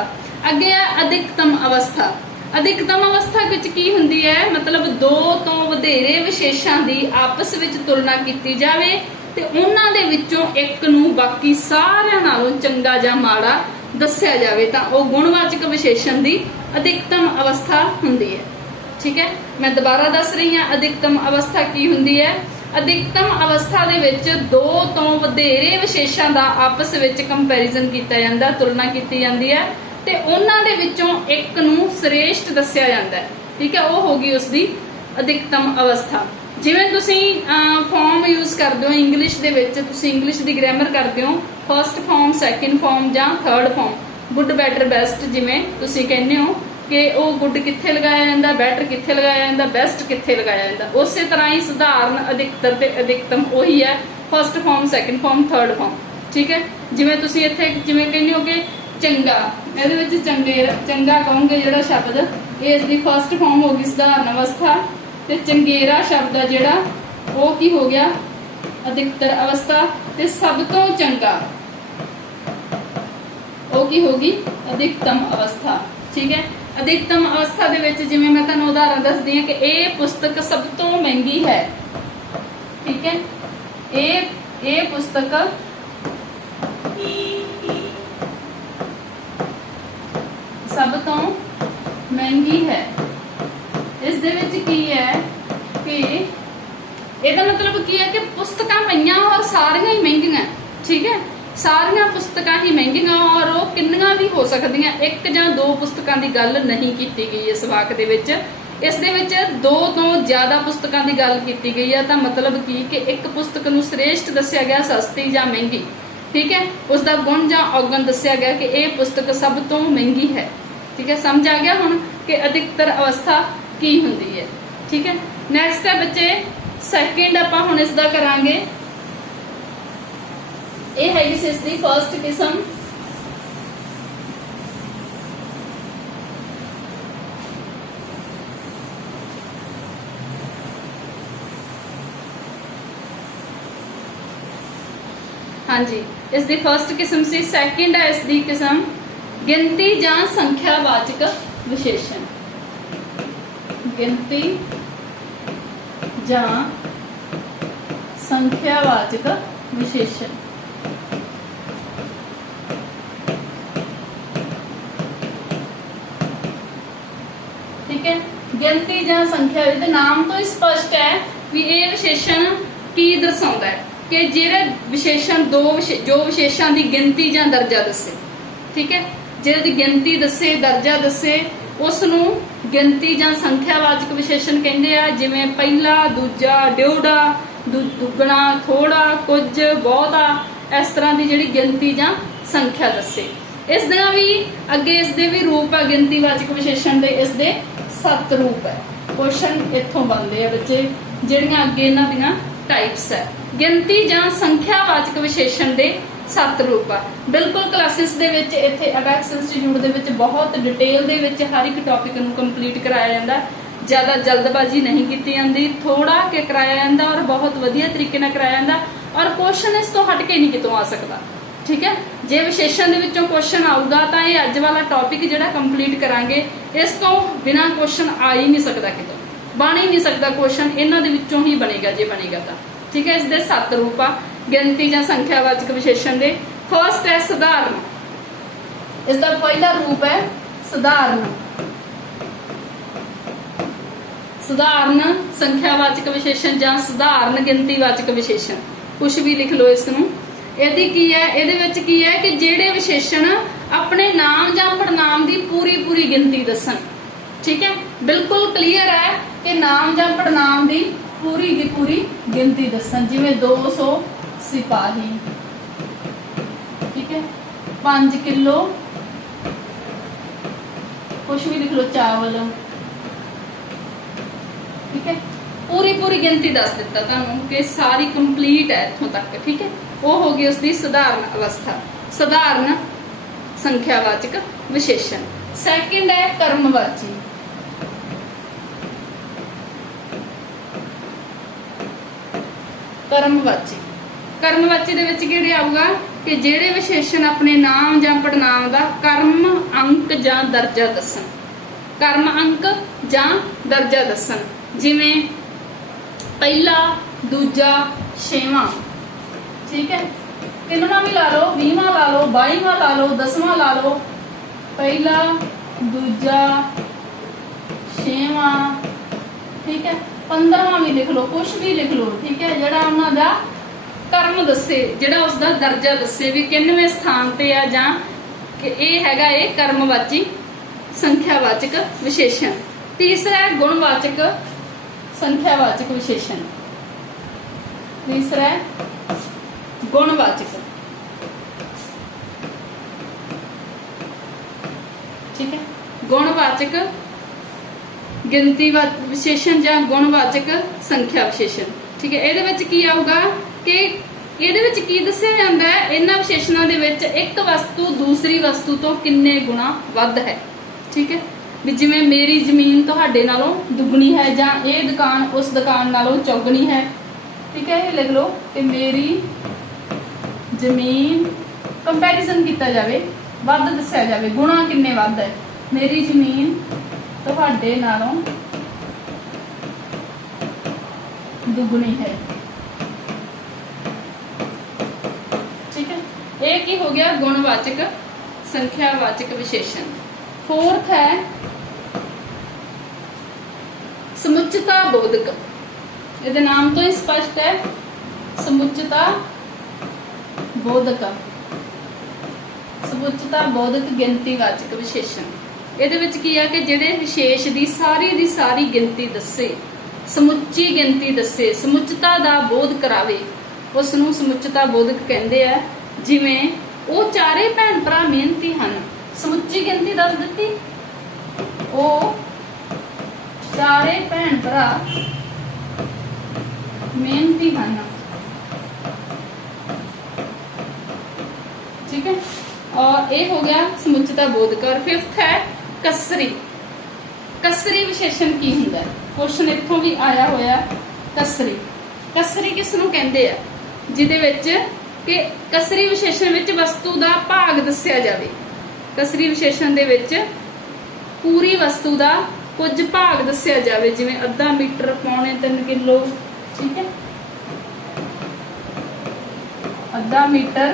अगे है अधिकतम अवस्था। अधिकतम अवस्था विच की हुंदी है, मतलब दो तो वधेरे विशेषां दी आपस विच तुलना की जावे ते उन्हां दे विचों एक नूं बाकी सारिਆਂ नालों चंगा जां माड़ा दस्या जावे तां वो गुणवाचक विशेषण दी अधिकतम अवस्था हुंदी है। ठीक है, मैं दोबारा दस रही हां अधिकतम अवस्था की हुंदी है। अधिकतम अवस्था दे विच दो तो वधेरे विशेषां दा आपस विच कंपैरिजन कीता जांदा, तुलना कीती जांदी है ते उन्हां दे विचों एक नूं श्रेष्ठ दस्या जांदा है। ठीक है, वो होगी उसकी अधिकतम अवस्था। जिवें तुसीं फॉर्म यूज करदे हो इंग्लिश दे विच, तुसीं इंग्लिश दी ग्रामर करदे हो फर्स्ट फॉर्म, सैकेंड फॉर्म जां third form, good better best, जिवें तुसीं कहने हो कि वो गुड कित्थे लगाया जाता, बैटर कित्थे लगाया जाता, बेस्ट कित्थे लगाया जाता, उस तरह ही सधारण अधिकतर ते अधिकतम वही है, first form, second form, third form. ठीक है, जिवें तुसीं इत्थे जिवें कहने हो कि चंगा, इहदे विच चंगे चंगा कहोगे जिहड़ा शब्द, ये इसकी फर्स्ट फॉर्म होगी सधारण अवस्था, ते चंगेरा शब्द है जिहड़ा वो की हो गया अधिकतर अवस्था, ते सब तो चंगा वो की होगी अधिकतम अवस्था। ठीक है, अधिकतम अवस्था दे विच जिवें मैं तुहानूं उदाहरण दसदी हां कि यह पुस्तक सब तो महंगी है। ठीक है, ये पुस्तक सब तो महंगी है। इस दे विच की है कि ਇਹਦਾ मतलब की है कि पुस्तकां पईयां और सारियां ही महंगियां। ठीक है, सारियां पुस्तकां ही महंगियां और वो किन्नियां भी हो सकदियां, एक जां दो पुस्तकां दी गल नहीं कीती गई इस वाक दे विच। इस दे विच दो तो ज़्यादा पुस्तकां दी गल कीती गई है, तां मतलब की कि एक पुस्तक नूं श्रेष्ठ दस्सिया गया, सस्ती जां महंगी। ठीक है, उसका गुण जां अवगुण दस्सिया गया कि यह पुस्तक सब तो महंगी है। ठीक है, समझ आ गया हुण कि अधिकतर अवस्था की हुंदी है। ठीक है, नैक्सट है बच्चे सैकेंड, आपां हुण इसदा करांगे। ये है इसकी फर्स्ट किस्म। हाँ जी, इसकी फर्स्ट किस्म सी। सैकेंड है इसकी किस्म गिनती जां संख्यावाचक विशेषण। गिनती जां संख्यावाचक विशेषण। ठीक है, गिनती जां संख्या, इहदे नाम तो स्पष्ट है भी ये विशेषण की दर्शाउंदा है कि ਜਿਹੜੇ विशेषण जो विशेषां की गिनती जां दर्जा दसे। ठीक है, जे उहदी गिनती दसे दर्जा दसे उस नूं गिनती जां संख्यावाचक विशेषण कहंदे आ। जिवें पहला दूजा ड्योड़ा दुगना थोड़ा कुछ बहुता इस तरह की जिहड़ी गिनती जां संख्या दसे। इस दियां भी अगे इसके भी रूप है गिनतीवाचक विशेषण दे, इसके 7 रूप है। क्वेश्चन इत्थों बनते हैं बच्चे जिहड़ियां अगे इन्हां दियां टाइप्स है। गिनती जां संख्यावाचक विशेषण दे 7 रूप आ। बिल्कुल क्लासिस दे विच इत्थे अबैक्स इंस्टीट्यूट दे विच बहुत डिटेल दे विच हर एक टॉपिक नूं कंप्लीट कराया जांदा। ज़्यादा जल्दबाजी नहीं की जाती, थोड़ा के कराया जाता और बहुत वधिया तरीके नाल कराया जाता और क्वेश्चन इस तो हट के नहीं कितों आ सकता। ठीक है, जे विशेषण दे विचों क्वेश्चन आऊगा तो ये अज वाला टॉपिक जिहड़ा कंप्लीट करांगे इस तो बिना क्वेश्चन आ ही नहीं सकता, कितों बन ही नहीं सकता क्वेश्चन, इन्हां दे विचों ही बनेगा जे बनेगा तो। ठीक है, इसके 7 रूप आ गिनती जां संख्यावाचक विशेषण दे। फर्स्ट है सधारण, इसका पहला रूप है सधारण। सधारण संख्यावाचक विशेषण जां सधारण गिनतीवाचक विशेषण कुछ भी लिख लो इसनूं। ਇਹਦੀ ਕੀ है, ਇਹਦੇ ਵਿੱਚ ਕੀ है कि ਜਿਹੜੇ ਵਿਸ਼ੇਸ਼ਣ ਆਪਣੇ ਨਾਮ ਜਾਂ ਪੜਨਾਮ ਦੀ ਪੂਰੀ ਗਿਣਤੀ ਦੱਸਣ। ਠੀਕ ਹੈ, ਬਿਲਕੁਲ ਕਲੀਅਰ ਹੈ ਕਿ ਨਾਮ ਜਾਂ ਪੜਨਾਮ ਦੀ ਪੂਰੀ ਗਿਣਤੀ ਦੱਸਣ। ਜਿਵੇਂ 200 ਸਿਪਾਹੀ, ਠੀਕ है, 5 किलो कुछ भी लिख लो चावल। ठीक है, पूरी गिनती दस दिता तुहानूं कि सारी कंप्लीट है इत्थों तक। ठीक है, वो हो गई उसकी सधारण अवस्था, सधारण संख्यावाचक विशेषण। सैकेंड है कर्मवाची। कर्मवाची दे विच किहड़े आऊगा कि जिहड़े विशेषण अपने नाम जां पड़नाम दा कर्म अंक जां दर्जा दस्सण। कर्म अंक जां दर्जा दस्सण, जिवें पहला दूजा 6वां। ठीक है, 3वां भी ला लो, 20वां ला लो, 22वां ला लो, 10वां ला लो, पहला दूजा 6वां। ठीक है, 15वां भी लिख लो, कुछ भी लिख लो। ठीक है, जिहड़ा उन्हां दा कर्म दस्से, जिहड़ा उसका दर्जा दस्से भी किन्नवें स्थान ते आ जां कि इह हैगा ये कर्मवाची संख्यावाचक विशेषण। तीसरा है गुणवाचक संख्यावाचक विशेषण। तीसरा है गुणवाचक। ठीक है, गुणवाचक गिनती विशेषण या गुणवाचक संख्या विशेषण। ठीक है, ਇਹਦੇ ਵਿੱਚ ਕੀ ਆਊਗਾ कि ਇਹਦੇ ਵਿੱਚ ਕੀ ਦੱਸਿਆ ਜਾਂਦਾ ਹੈ, ਇਹਨਾਂ ਵਿਸ਼ੇਸ਼ਣਾਂ ਦੇ ਵਿੱਚ ਇੱਕ ਵਸਤੂ ਦੂਸਰੀ ਵਸਤੂ ਤੋਂ ਕਿੰਨੇ ਗੁਣਾ ਵੱਧ ਹੈ। ਠੀਕ ਹੈ, ਵੀ ਜਿਵੇਂ ਮੇਰੀ ਜ਼ਮੀਨ ਤੁਹਾਡੇ ਨਾਲੋਂ ਦੁੱਗਣੀ ਹੈ ਜਾਂ ਇਹ ਦੁਕਾਨ ਉਸ ਦੁਕਾਨ ਨਾਲੋਂ ਚੌਗਣੀ ਹੈ। ठीक है, ये लिख लो कि मेरी जमीन कंपैरिजन किया जाए, वध दस्या जाए, गुणा किन्ने वध है। मेरी जमीन तुहाडे नालों दुगनी है। ठीक है, ये की हो गया गुणवाचक संख्यावाचक विशेषण। फोर्थ है समुच्चता बोधक। ਇਹਦੇ नाम तो ही स्पष्ट है, समुच्चता बोधक। समुच्चता बोधक गिनतीवाचक विशेषण। ਇਹਦੇ ਵਿੱਚ ਕੀ ਆ ਕਿ ਜਿਹੜੇ ਵਿਸ਼ੇਸ਼ ਦੀ ਸਾਰੀ ਗਿਣਤੀ ਦੱਸੇ, ਸਮੁੱਚੀ ਗਿਣਤੀ ਦੱਸੇ, ਸਮੁੱਚਤਾ ਦਾ ਬੋਧ ਕਰਾਵੇ, ਉਸ ਨੂੰ ਸਮੁੱਚਤਾ ਬੋਧਕ ਕਹਿੰਦੇ ਆ। ਜਿਵੇਂ ਉਹ ਚਾਰੇ ਭੈਣ ਭਰਾ ਮਿਹਨਤੀ ਹਨ, ਸਮੁੱਚੀ ਗਿਣਤੀ ਦੱਸ ਦਿੱਤੀ। ਉਹ ਚਾਰੇ ਭੈਣ ਭਰਾ मेहनती हैं। ठीक है, और ये हो गया समुच्चता बोधक। और फिफ्थ है कसरी। कसरी विशेषण की हुंदा है, क्वेश्चन इत्थों भी आया होया। कसरी, कसरी किस नूं कहंदे आ, जिहदे विच कि कसरी विशेषण विच वस्तु दा भाग दस्सिया जावे। कसरी विशेषण दे विच पूरी वस्तु दा कुछ भाग दस्सिया जावे, जिवें अद्धा मीटर, 3.25 किलो। ठीक है, अद्धा मीटर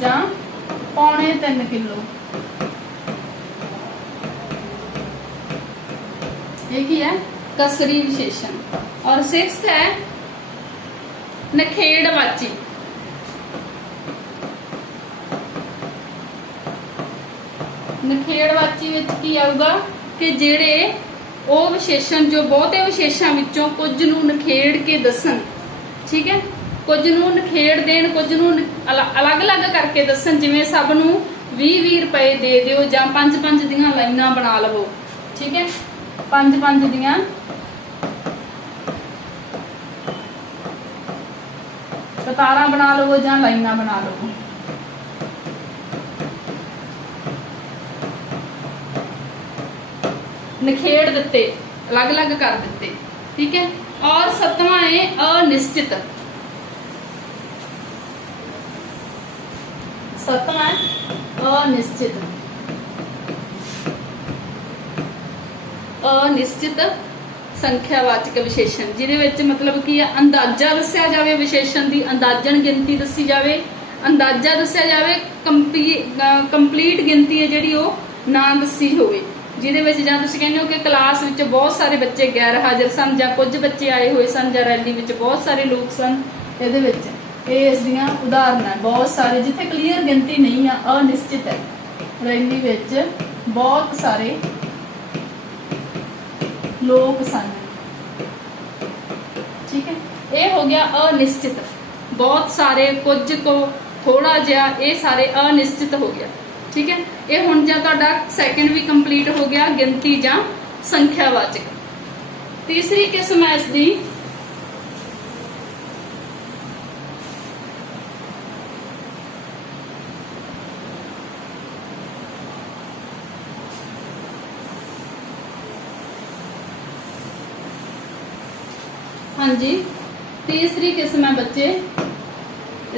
जां 3.25 किलो। ये की है कसरी विशेषण। और सिक्स्थ है नखेड़वाची। ਨਖੇੜਵਾਚੀ ਵਿੱਚ ਕੀ ਆਊਗਾ ਕਿ ਜਿਹੜੇ ਉਹ ਵਿਸ਼ੇਸ਼ਣ ਜੋ ਬਹੁਤੇ ਵਿਸ਼ੇਸ਼ਾਂ ਵਿੱਚੋਂ ਕੁਝ ਨੂੰ ਨਖੇੜ ਕੇ ਦੱਸਣ, ਠੀਕ ਹੈ, ਕੁਝ ਨੂੰ ਨਖੇੜ ਦੇਣ, ਕੁਝ ਨੂੰ ਅਲੱਗ-ਅਲੱਗ ਕਰਕੇ ਦੱਸਣ। ਜਿਵੇਂ ਸਭ ਨੂੰ 20-20 ਰੁਪਏ ਦੇ ਦਿਓ ਜਾਂ 5-5 ਦੀਆਂ ਲਾਈਨਾਂ ਬਣਾ ਲਵੋ, ਠੀਕ ਹੈ, 5-5 ਦੀਆਂ ਕਤਾਰਾਂ ਬਣਾ ਲਵੋ ਜਾਂ ਲਾਈਨਾਂ ਬਣਾ ਲਵੋ। ਨਖੇੜ ਦਿੱਤੇ, ਅਲੱਗ-ਅਲੱਗ ਕਰ ਦਿੱਤੇ, ਠੀਕ ਹੈ। ਔਰ 7ਵਾਂ ਹੈ ਅਨਿਸ਼ਚਿਤ। 7ਵਾਂ ਅਨਿਸ਼ਚਿਤ। ਅਨਿਸ਼ਚਿਤ ਸੰਖਿਆਵਾਚਕ ਵਿਸ਼ੇਸ਼ਣ, ਜਿਹਦੇ ਵਿੱਚ ਮਤਲਬ ਕੀ ਆ, ਅੰਦਾਜ਼ਾ ਦੱਸਿਆ ਜਾਵੇ ਵਿਸ਼ੇਸ਼ਣ ਦੀ, ਅੰਦਾਜ਼ਨ ਗਿਣਤੀ ਦੱਸੀ ਜਾਵੇ, ਅੰਦਾਜ਼ਾ ਦੱਸਿਆ ਜਾਵੇ, ਕੰਪਲੀਟ ਗਿਣਤੀ ਹੈ ਜਿਹੜੀ ਉਹ ਨਾ ਦੱਸੀ ਹੋਵੇ। ਜਿਹਦੇ ਵਿੱਚ ਜਾਂ ਤੁਸੀਂ ਕਹਿੰਦੇ ਹੋ ਕਿ ਕਲਾਸ ਵਿੱਚ ਬਹੁਤ ਸਾਰੇ ਬੱਚੇ ਗੈਰ ਹਾਜ਼ਰ ਸਨ ਜਾਂ ਕੁਝ ਬੱਚੇ ਆਏ ਹੋਏ ਸਨ ਜਾਂ ਰੈਲੀ ਵਿੱਚ ਬਹੁਤ ਸਾਰੇ ਲੋਕ ਸਨ। ਇਹਦੇ ਵਿੱਚ ਇਹ ਇਸ ਦੀਆਂ ਉਦਾਹਰਨਾਂ ਬਹੁਤ ਸਾਰੇ, ਜਿੱਥੇ ਕਲੀਅਰ ਗਿਣਤੀ ਨਹੀਂ ਆ, ਅਨਿਸ਼ਚਿਤ ਹੈ। ਰੈਲੀ ਵਿੱਚ ਬਹੁਤ ਸਾਰੇ ਲੋਕ ਸਨ, ਠੀਕ ਹੈ। ਇਹ ਹੋ ਗਿਆ ਅਨਿਸ਼ਚਿਤ। ਬਹੁਤ ਸਾਰੇ, ਕੁਝ ਕੋ, ਥੋੜਾ ਜਿਹਾ, ਇਹ ਸਾਰੇ ਅਨਿਸ਼ਚਿਤ ਹੋ ਗਿਆ, ਠੀਕ ਹੈ। ਇਹ ਹੁਣ ਜਾਂ ਤੁਹਾਡਾ ਸੈਕਿੰਡ ਵੀ ਕੰਪਲੀਟ ਹੋ ਗਿਆ, ਗਿਣਤੀ ਜਾਂ ਸੰਖਿਆਵਾਚਕ। ਤੀਸਰੀ ਕਿਸਮ ਹੈ ਇਸ ਦੀ ਤੀਸਰੀ ਕਿਸਮ ਹੈ ਬੱਚੇ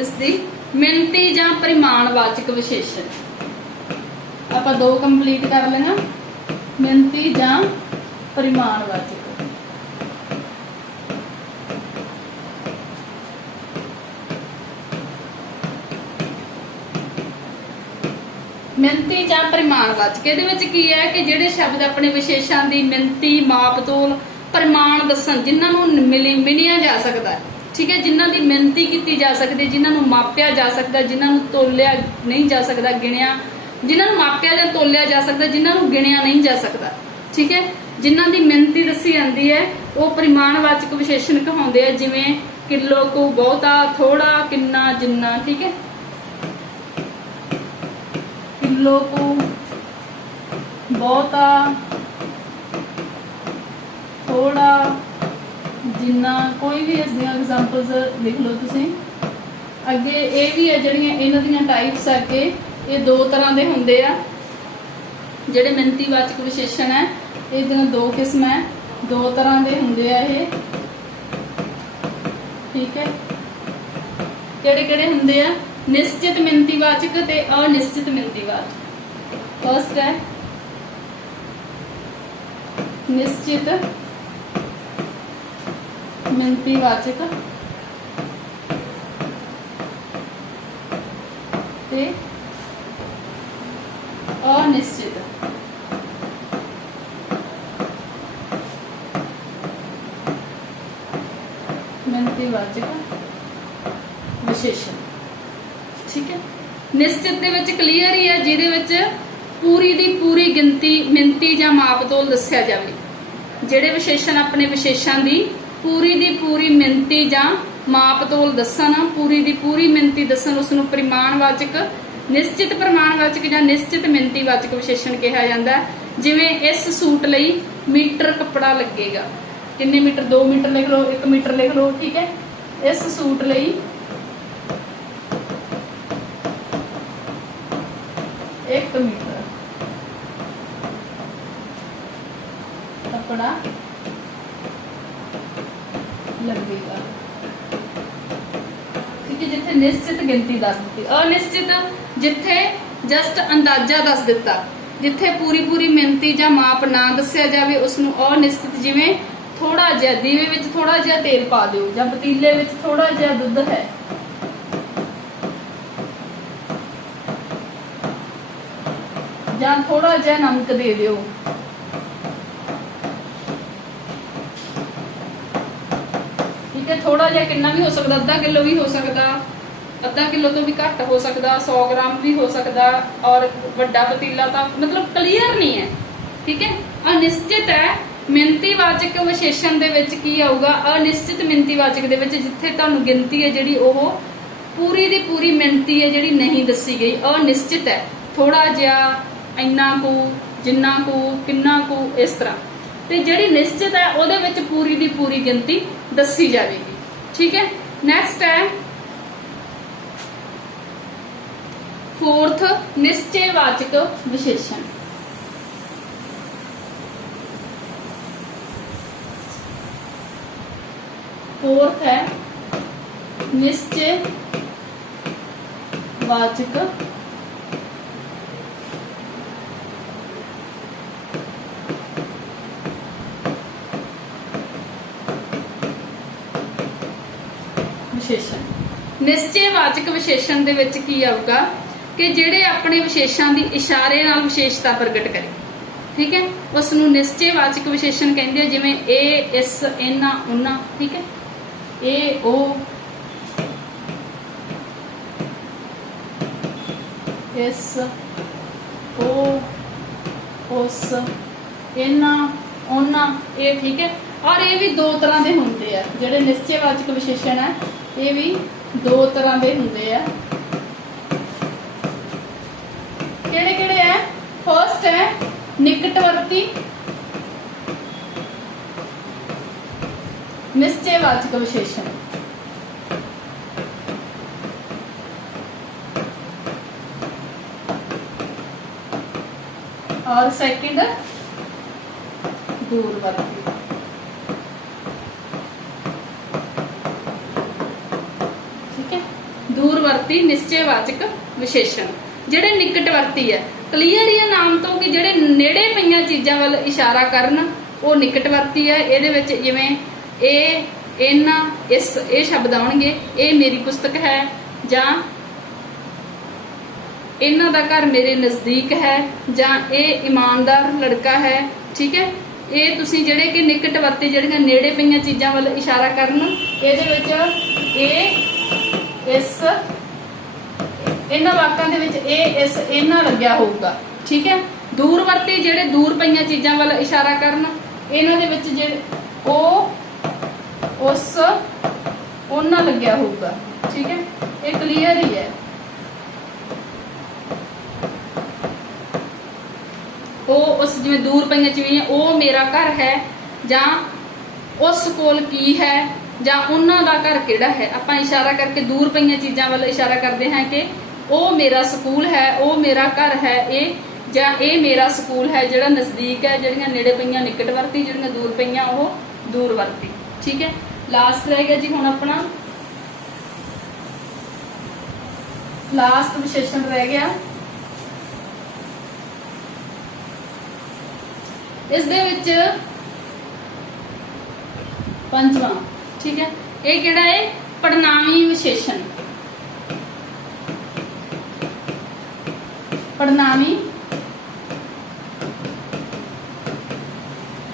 ਇਸ ਦੀ ਮਿਣਤੀ ਜਾਂ ਪਰਿਮਾਣਵਾਚਕ ਵਿਸ਼ੇਸ਼ਣ। ਆਪਾਂ 2 ਕੰਪਲੀਟ ਕਰ ਲੈਣਾ, ਮਿਣਤੀ ਜਾਂ ਪਰਿਮਾਣਵਾਚਕ। ਮਿਣਤੀ ਜਾਂ ਪਰਿਮਾਣਵਾਚਕ, ਇਹਦੇ ਵਿੱਚ ਕੀ ਹੈ ਕਿ ਜਿਹੜੇ ਸ਼ਬਦ ਆਪਣੇ ਵਿਸ਼ੇਸ਼ਾਂ ਦੀ ਮਿਣਤੀ, ਮਾਪ ਤੋਲ, ਪਰਿਮਾਣ ਦੱਸਣ, ਜਿਨ੍ਹਾਂ ਨੂੰ ਮਿਣਿਆ ਜਾ ਸਕਦਾ, ਠੀਕ ਹੈ, ਜਿਨ੍ਹਾਂ ਦੀ ਮਿਣਤੀ ਕੀਤੀ ਜਾ ਸਕਦੀ, ਜਿਨ੍ਹਾਂ ਨੂੰ ਮਾਪਿਆ ਜਾ ਸਕਦਾ, ਜਿਨ੍ਹਾਂ ਨੂੰ ਤੋਲਿਆ ਨਹੀਂ ਜਾ ਸਕਦਾ, ਗਿਣਿਆ, ਜਿਨ੍ਹਾਂ ਨੂੰ ਮਾਪਿਆ ਜਾਂ ਤੋਲਿਆ ਜਾ ਸਕਦਾ, ਜਿਨ੍ਹਾਂ ਨੂੰ ਗਿਣਿਆ ਨਹੀਂ ਜਾ ਸਕਦਾ, ਠੀਕ ਹੈ, ਜਿਨ੍ਹਾਂ ਦੀ ਮਿਣਤੀ ਦੱਸੀ ਜਾਂਦੀ ਹੈ, ਉਹ ਪਰਿਮਾਣਵਾਚਕ ਵਿਸ਼ੇਸ਼ਣ ਕਹਾਉਂਦੇ ਆ। ਜਿਵੇਂ ਕਿਲੋ ਕੋ, ਬਹੁਤਾ, ਥੋੜਾ, ਕਿੰਨਾ, ਜਿੰਨਾ, ਠੀਕ ਹੈ। ਕਿਲੋ ਕੋ, ਬਹੁਤਾ, ਥੋੜਾ, ਜਿੰਨਾ, ਕੋਈ ਵੀ ਇਸ ਦੀਆਂ ਐਗਜ਼ਾਮਪਲਸ ਲਿਖ ਲਓ ਤੁਸੀਂ। ਅੱਗੇ ਇਹ ਵੀ ਹੈ ਜਿਹੜੀਆਂ ਇਹਨਾਂ ਦੀਆਂ ਟਾਈਪਸ ਆ ਕਿ ਇਹ 2 ਤਰ੍ਹਾਂ ਦੇ ਹੁੰਦੇ ਆ। ਜਿਹੜੇ ਮਿਣਤੀਵਾਚਕ ਵਿਸ਼ੇਸ਼ਣ ਹੈ ਇਹਦੀਆਂ 2 ਕਿਸਮਾਂ ਹੈ, 2 ਤਰ੍ਹਾਂ ਦੇ ਹੁੰਦੇ ਆ ਇਹ, ਠੀਕ ਹੈ। ਕਿਹੜੇ ਕਿਹੜੇ ਹੁੰਦੇ ਆ? ਨਿਸ਼ਚਿਤ ਮਿਣਤੀਵਾਚਕ ਤੇ ਅਨਿਸ਼ਚਿਤ ਮਿਣਤੀਵਾਚਕ। ਫਸਟ ਹੈ ਨਿਸ਼ਚਿਤ ਮਿਣਤੀਵਾਚਕ ਤੇ ਅਨਿਸ਼ਚਿਤ। ਮਿਣਤੀਵਾਚਕ ਵਿਸ਼ੇਸ਼ਣ, ਠੀਕ ਹੈ। ਨਿਸ਼ਚਿਤ ਦੇ ਵਿੱਚ ਕਲੀਅਰ ਹੀ ਹੈ, ਜਿਹਦੇ ਵਿੱਚ ਪੂਰੀ ਦੀ ਪੂਰੀ ਗਿਣਤੀ, ਮਿਣਤੀ ਜਾਂ ਮਾਪਤੋਲ ਦੱਸਿਆ ਜਾਵੇ। ਜਿਹੜੇ ਵਿਸ਼ੇਸ਼ਣ ਆਪਣੇ ਵਿਸ਼ੇਸ਼ਾਂ ਦੀ ਪੂਰੀ ਦੀ ਪੂਰੀ ਮਿਣਤੀ ਜਾਂ ਮਾਪਤੋਲ ਦੱਸਣ, ਪੂਰੀ ਦੀ ਪੂਰੀ ਮਿਣਤੀ ਦੱਸਣ, ਉਸ ਨੂੰ ਪਰਿਮਾਣਵਾਚਕ, ਨਿਸ਼ਚਿਤ ਪਰਿਮਾਣਵਾਚਕ ਜਾਂ ਨਿਸ਼ਚਿਤ ਮਿਣਤੀਵਾਚਕ ਵਿਸ਼ੇਸ਼ਣ ਕਿਹਾ ਜਾਂਦਾ। ਜਿਵੇਂ ਇਸ ਸੂਟ ਲਈ ਮੀਟਰ ਕੱਪੜਾ ਲੱਗੇਗਾ, ਕਿੰਨੇ ਮੀਟਰ? 2 ਮੀਟਰ ਲਿਖ ਲਓ, 1 ਮੀਟਰ ਲਿਖ ਲਓ, ਠੀਕ ਹੈ। ਇਸ ਸੂਟ ਲਈ 1 ਮੀਟਰ ਕੱਪੜਾ ਲੱਗੇਗਾ, ਠੀਕ ਹੈ। ਜਿੱਥੇ ਨਿਸ਼ਚਿਤ ਗਿਣਤੀ ਦੱਸ ਦਿੱਤੀ। ਅਨਿਸ਼ਚਿਤ ਜਿੱਥੇ ਜਸਟ ਅੰਦਾਜ਼ਾ ਦੱਸ ਦਿੱਤਾ, ਜਿੱਥੇ ਪੂਰੀ ਪੂਰੀ ਮਿਣਤੀ ਜਾਂ ਮਾਪ ਨਾ ਦੱਸਿਆ ਜਾਵੇ, ਉਸ ਨੂੰ ਅਨਿਸ਼ਚਿਤ। ਜਿਵੇਂ ਥੋੜਾ ਜਿਹਾ ਦੀਵੇ ਵਿੱਚ ਥੋੜਾ ਜਿਹਾ ਤੇਲ ਪਾ ਦਿਓ, ਜਾਂ ਪਤੀਲੇ ਵਿੱਚ ਥੋੜਾ ਜਿਹਾ ਦੁੱਧ ਹੈ, ਜਾਂ ਥੋੜਾ ਜਿਹਾ ਨਮਕ ਦੇ ਦਿਓ, ਠੀਕ ਹੈ। ਥੋੜਾ ਜਿਹਾ ਕਿੰਨਾ ਵੀ ਹੋ ਸਕਦਾ, ਅੱਧਾ ਕਿਲੋ ਵੀ ਹੋ ਸਕਦਾ, ਅੱਧਾ ਕਿਲੋ ਤੋਂ ਵੀ ਘੱਟ ਹੋ ਸਕਦਾ, 100 ਗ੍ਰਾਮ ਵੀ ਹੋ ਸਕਦਾ, ਔਰ ਵੱਡਾ ਪਤੀਲਾ ਤਾਂ ਮਤਲਬ ਕਲੀਅਰ ਨਹੀਂ ਹੈ। ਠੀਕ ਹੈ, ਅਨਿਸ਼ਚਿਤ ਹੈ। ਮਿਣਤੀਵਾਚਕ ਵਿਸ਼ੇਸ਼ਣ ਦੇ ਵਿੱਚ ਕੀ ਆਊਗਾ? ਅਨਿਸ਼ਚਿਤ ਮਿਣਤੀਵਾਚਕ ਦੇ ਵਿੱਚ ਜਿੱਥੇ ਤੁਹਾਨੂੰ ਗਿਣਤੀ ਹੈ ਜਿਹੜੀ ਉਹ ਪੂਰੀ ਦੀ ਪੂਰੀ ਮਿਣਤੀ ਹੈ ਜਿਹੜੀ ਨਹੀਂ ਦੱਸੀ ਗਈ, ਅਨਿਸ਼ਚਿਤ ਹੈ। ਥੋੜਾ ਜਿਹਾ, ਇੰਨਾ ਕੁ, ਜਿੰਨਾ ਕੁ, ਕਿੰਨਾ ਕੁ, ਇਸ ਤਰ੍ਹਾਂ। ਤੇ ਜਿਹੜੀ ਨਿਸ਼ਚਿਤ ਹੈ ਉਹਦੇ ਵਿੱਚ ਪੂਰੀ ਦੀ ਪੂਰੀ ਗਿਣਤੀ ਦੱਸੀ ਜਾਵੇਗੀ। ਠੀਕ ਹੈ, ਨੈਕਸਟ ਹੈ फोर्थ निश्चयवाचक विशेषण। फोर्थ है निश्चयवाचक विशेषण। निश्चयवाचक विशेषण दे विच की आऊगा कि ਜਿਹੜੇ ਆਪਣੇ ਵਿਸ਼ੇਸ਼ਾਂ ਦੀ ਇਸ਼ਾਰੇ ਨਾਲ ਵਿਸ਼ੇਸ਼ਤਾ ਪ੍ਰਗਟ ਕਰੇ। ਠੀਕ ਹੈ, ਉਸ ਨੂੰ ਨਿਸ਼ਚੈਵਾਚਕ ਵਿਸ਼ੇਸ਼ਣ ਕਹਿੰਦੇ ਆ, ਜਿਵੇਂ ਇਹ, ਇਸ, ਇਹਨਾਂ, ਉਹਨਾਂ। ਠੀਕ ਹੈ, ਇਹ, ਉਹ, ਇਸ, ਉਹ, ਉਸ, ਇਹਨਾਂ, ਉਹਨਾਂ, ਇਹ। ਠੀਕ ਹੈ, ਔਰ ਇਹ ਵੀ ਦੋ ਤਰ੍ਹਾਂ ਦੇ ਹੁੰਦੇ ਆ। ਜਿਹੜੇ ਨਿਸ਼ਚੈਵਾਚਕ ਵਿਸ਼ੇਸ਼ਣ ਹੈ ਇਹ ਵੀ ਦੋ ਤਰ੍ਹਾਂ ਦੇ ਹੁੰਦੇ ਆ। ਕਿਹੜੇ ਕਿਹੜੇ ਹੈ? फर्स्ट है निकटवर्ती निश्चयवाचक विशेषण। और सेकंड दूरवर्ती। ठीक है, दूरवर्ती निश्चयवाचक विशेषण। ਜਿਹੜੇ ਨਿਕਟਵਰਤੀ ਹੈ, ਕਲੀਅਰ ਹੀ ਹੈ ਨਾਮ ਤੋਂ ਕਿ ਜਿਹੜੇ ਨੇੜੇ ਪਈਆਂ ਚੀਜ਼ਾਂ ਵੱਲ ਇਸ਼ਾਰਾ ਕਰਨ, ਉਹ ਨਿਕਟਵਰਤੀ ਹੈ। ਇਹਦੇ ਵਿੱਚ ਜਿਵੇਂ ਇਹ, ਇਹਨਾਂ, ਇਸ, ਇਹ ਸ਼ਬਦ ਆਉਣਗੇ। ਇਹ ਮੇਰੀ ਪੁਸਤਕ ਹੈ, ਜਾਂ ਇਹਨਾਂ ਦਾ ਘਰ ਮੇਰੇ ਨਜ਼ਦੀਕ ਹੈ, ਜਾਂ ਇਹ ਇਮਾਨਦਾਰ ਲੜਕਾ ਹੈ। ਠੀਕ ਹੈ, ਇਹ ਤੁਸੀਂ ਜਿਹੜੇ ਕਿ ਨਿਕਟਵਰਤੀ ਜਿਹੜੀਆਂ ਨੇੜੇ ਪਈਆਂ ਚੀਜ਼ਾਂ ਵੱਲ ਇਸ਼ਾਰਾ ਕਰਨ, ਇਹਦੇ ਵਿੱਚ ਇਹ, ਇਸ, ਇਹਨਾਂ ਵਾਕਾਂ ਦੇ ਵਿੱਚ ਇਹ, ਇਸ, ਇਹਨਾਂ ਲੱਗਿਆ ਹੋਊਗਾ। ਠੀਕ ਹੈ, ਦੂਰਵਰਤੀ ਜਿਹੜੇ ਦੂਰ ਪਈਆਂ ਚੀਜ਼ਾਂ ਵੱਲ ਇਸ਼ਾਰਾ ਕਰਨ, ਇਹਨਾਂ ਦੇ ਵਿੱਚ ਜਿਹੜੇ ਉਹ, ਉਸ, ਉਹਨਾਂ ਲੱਗਿਆ ਹੋਊਗਾ। ਠੀਕ ਹੈ, ਇਹ ਕਲੀਅਰ ਹੀ ਹੈ। ਉਹ, ਉਸ, ਜਿਵੇਂ ਦੂਰ ਪਈਆਂ ਚੀਜ਼ਾਂ, ਉਹ ਮੇਰਾ ਘਰ ਹੈ, ਜਾਂ ਉਸ ਕੋਲ ਕੀ ਹੈ, ਜਾਂ ਉਹਨਾਂ ਦਾ ਘਰ ਕਿਹੜਾ ਹੈ। ਆਪਾਂ ਇਸ਼ਾਰਾ ਕਰਕੇ ਦੂਰ ਪਈਆਂ ਚੀਜ਼ਾਂ ਵੱਲ ਇਸ਼ਾਰਾ ਕਰਦੇ ਹਾਂ ਕਿ ਉਹ ਮੇਰਾ ਸਕੂਲ ਹੈ, ਉਹ ਮੇਰਾ ਘਰ ਹੈ, ਇਹ, ਜਾਂ ਇਹ ਮੇਰਾ ਸਕੂਲ ਹੈ ਜਿਹੜਾ ਨਜ਼ਦੀਕ ਹੈ। ਜਿਹੜੀਆਂ ਨੇੜੇ ਪਈਆਂ ਨਿਕਟਵਰਤੀ, ਜਿਹੜੀਆਂ ਦੂਰ ਪਈਆਂ ਉਹ ਦੂਰਵਰਤੀ। ਠੀਕ ਹੈ, ਲਾਸਟ ਰਹਿ ਗਿਆ ਜੀ ਹੁਣ ਆਪਣਾ ਲਾਸਟ ਵਿਸ਼ੇਸ਼ਣ ਰਹਿ ਗਿਆ। ਇਸ ਦੇ ਵਿੱਚ ਪੰਜਵਾਂ। ਠੀਕ ਹੈ, ਇਹ ਕਿਹੜਾ ਹੈ? ਪੜਨਾਮੀ ਵਿਸ਼ੇਸ਼ਣ। ਪੜਨਾਮੀ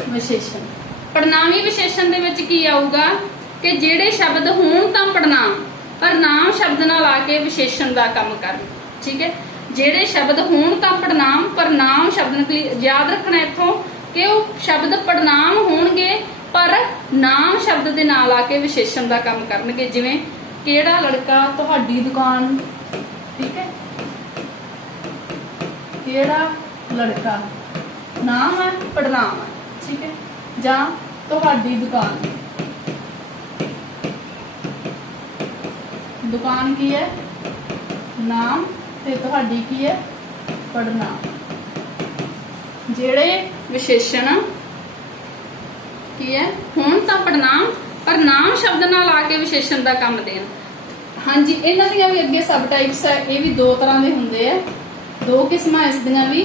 ਵਿਸ਼ੇਸ਼ਣ। ਪੜਨਾਮੀ ਵਿਸ਼ੇਸ਼ਣ ਦੇ ਵਿੱਚ ਕੀ ਆਊਗਾ ਕਿ ਜਿਹੜੇ ਸ਼ਬਦ ਹੋਣ ਤਾਂ ਪੜਨਾਮ, ਪਰ ਨਾਮ ਸ਼ਬਦ ਨਾਲ ਆ ਕੇ ਵਿਸ਼ੇਸ਼ਣ ਦਾ ਕੰਮ ਕਰਨ। ਠੀਕ ਹੈ, ਜਿਹੜੇ ਸ਼ਬਦ ਹੋਣ ਤਾਂ ਪੜਨਾਮ, ਪਰ ਨਾਮ ਸ਼ਬਦ ਨਾਲ। ਯਾਦ ਰੱਖਣਾ ਇੱਥੋਂ ਕਿ ਉਹ ਸ਼ਬਦ ਪੜਨਾਮ ਹੋਣਗੇ ਪਰ ਨਾਮ ਸ਼ਬਦ ਦੇ ਨਾਲ ਆ ਕੇ ਵਿਸ਼ੇਸ਼ਣ ਦਾ ਕੰਮ ਕਰਨਗੇ। ਜਿਵੇਂ ਕਿਹੜਾ ਲੜਕਾ, ਤੁਹਾਡੀ ਦੁਕਾਨ। ਠੀਕ ਹੈ, ਕਿਹੜਾ ਲੜਕਾ ਨਾਮ ਹੈ, ਪੜਨਾਮ ਹੈ। ਠੀਕ ਹੈ, ਜਾਂ ਤੁਹਾਡੀ ਦੁਕਾਨ। ਦੁਕਾਨ ਕੀ ਹੈ? ਨਾਮ, ਤੇ ਤੁਹਾਡੀ ਕੀ ਹੈ? ਪੜਨਾਮ। ਜਿਹੜੇ ਵਿਸ਼ੇਸ਼ਣ ਕੀ ਹੈ? ਹੁਣ ਤਾਂ ਪੜਨਾਮ ਪਰ ਨਾਮ ਸ਼ਬਦ ਨਾਲ ਆ ਕੇ ਵਿਸ਼ੇਸ਼ਣ ਦਾ ਕੰਮ ਦੇਣ। ਹਾਂਜੀ, ਇਹਨਾਂ ਦੀਆਂ ਵੀ ਅੱਗੇ ਸਬ ਟਾਈਪਸ ਹੈ। ਇਹ ਵੀ ਦੋ ਤਰ੍ਹਾਂ ਦੇ ਹੁੰਦੇ ਆ, ਦੋ ਕਿਸਮਾਂ ਇਸ ਦੀਆਂ ਵੀ।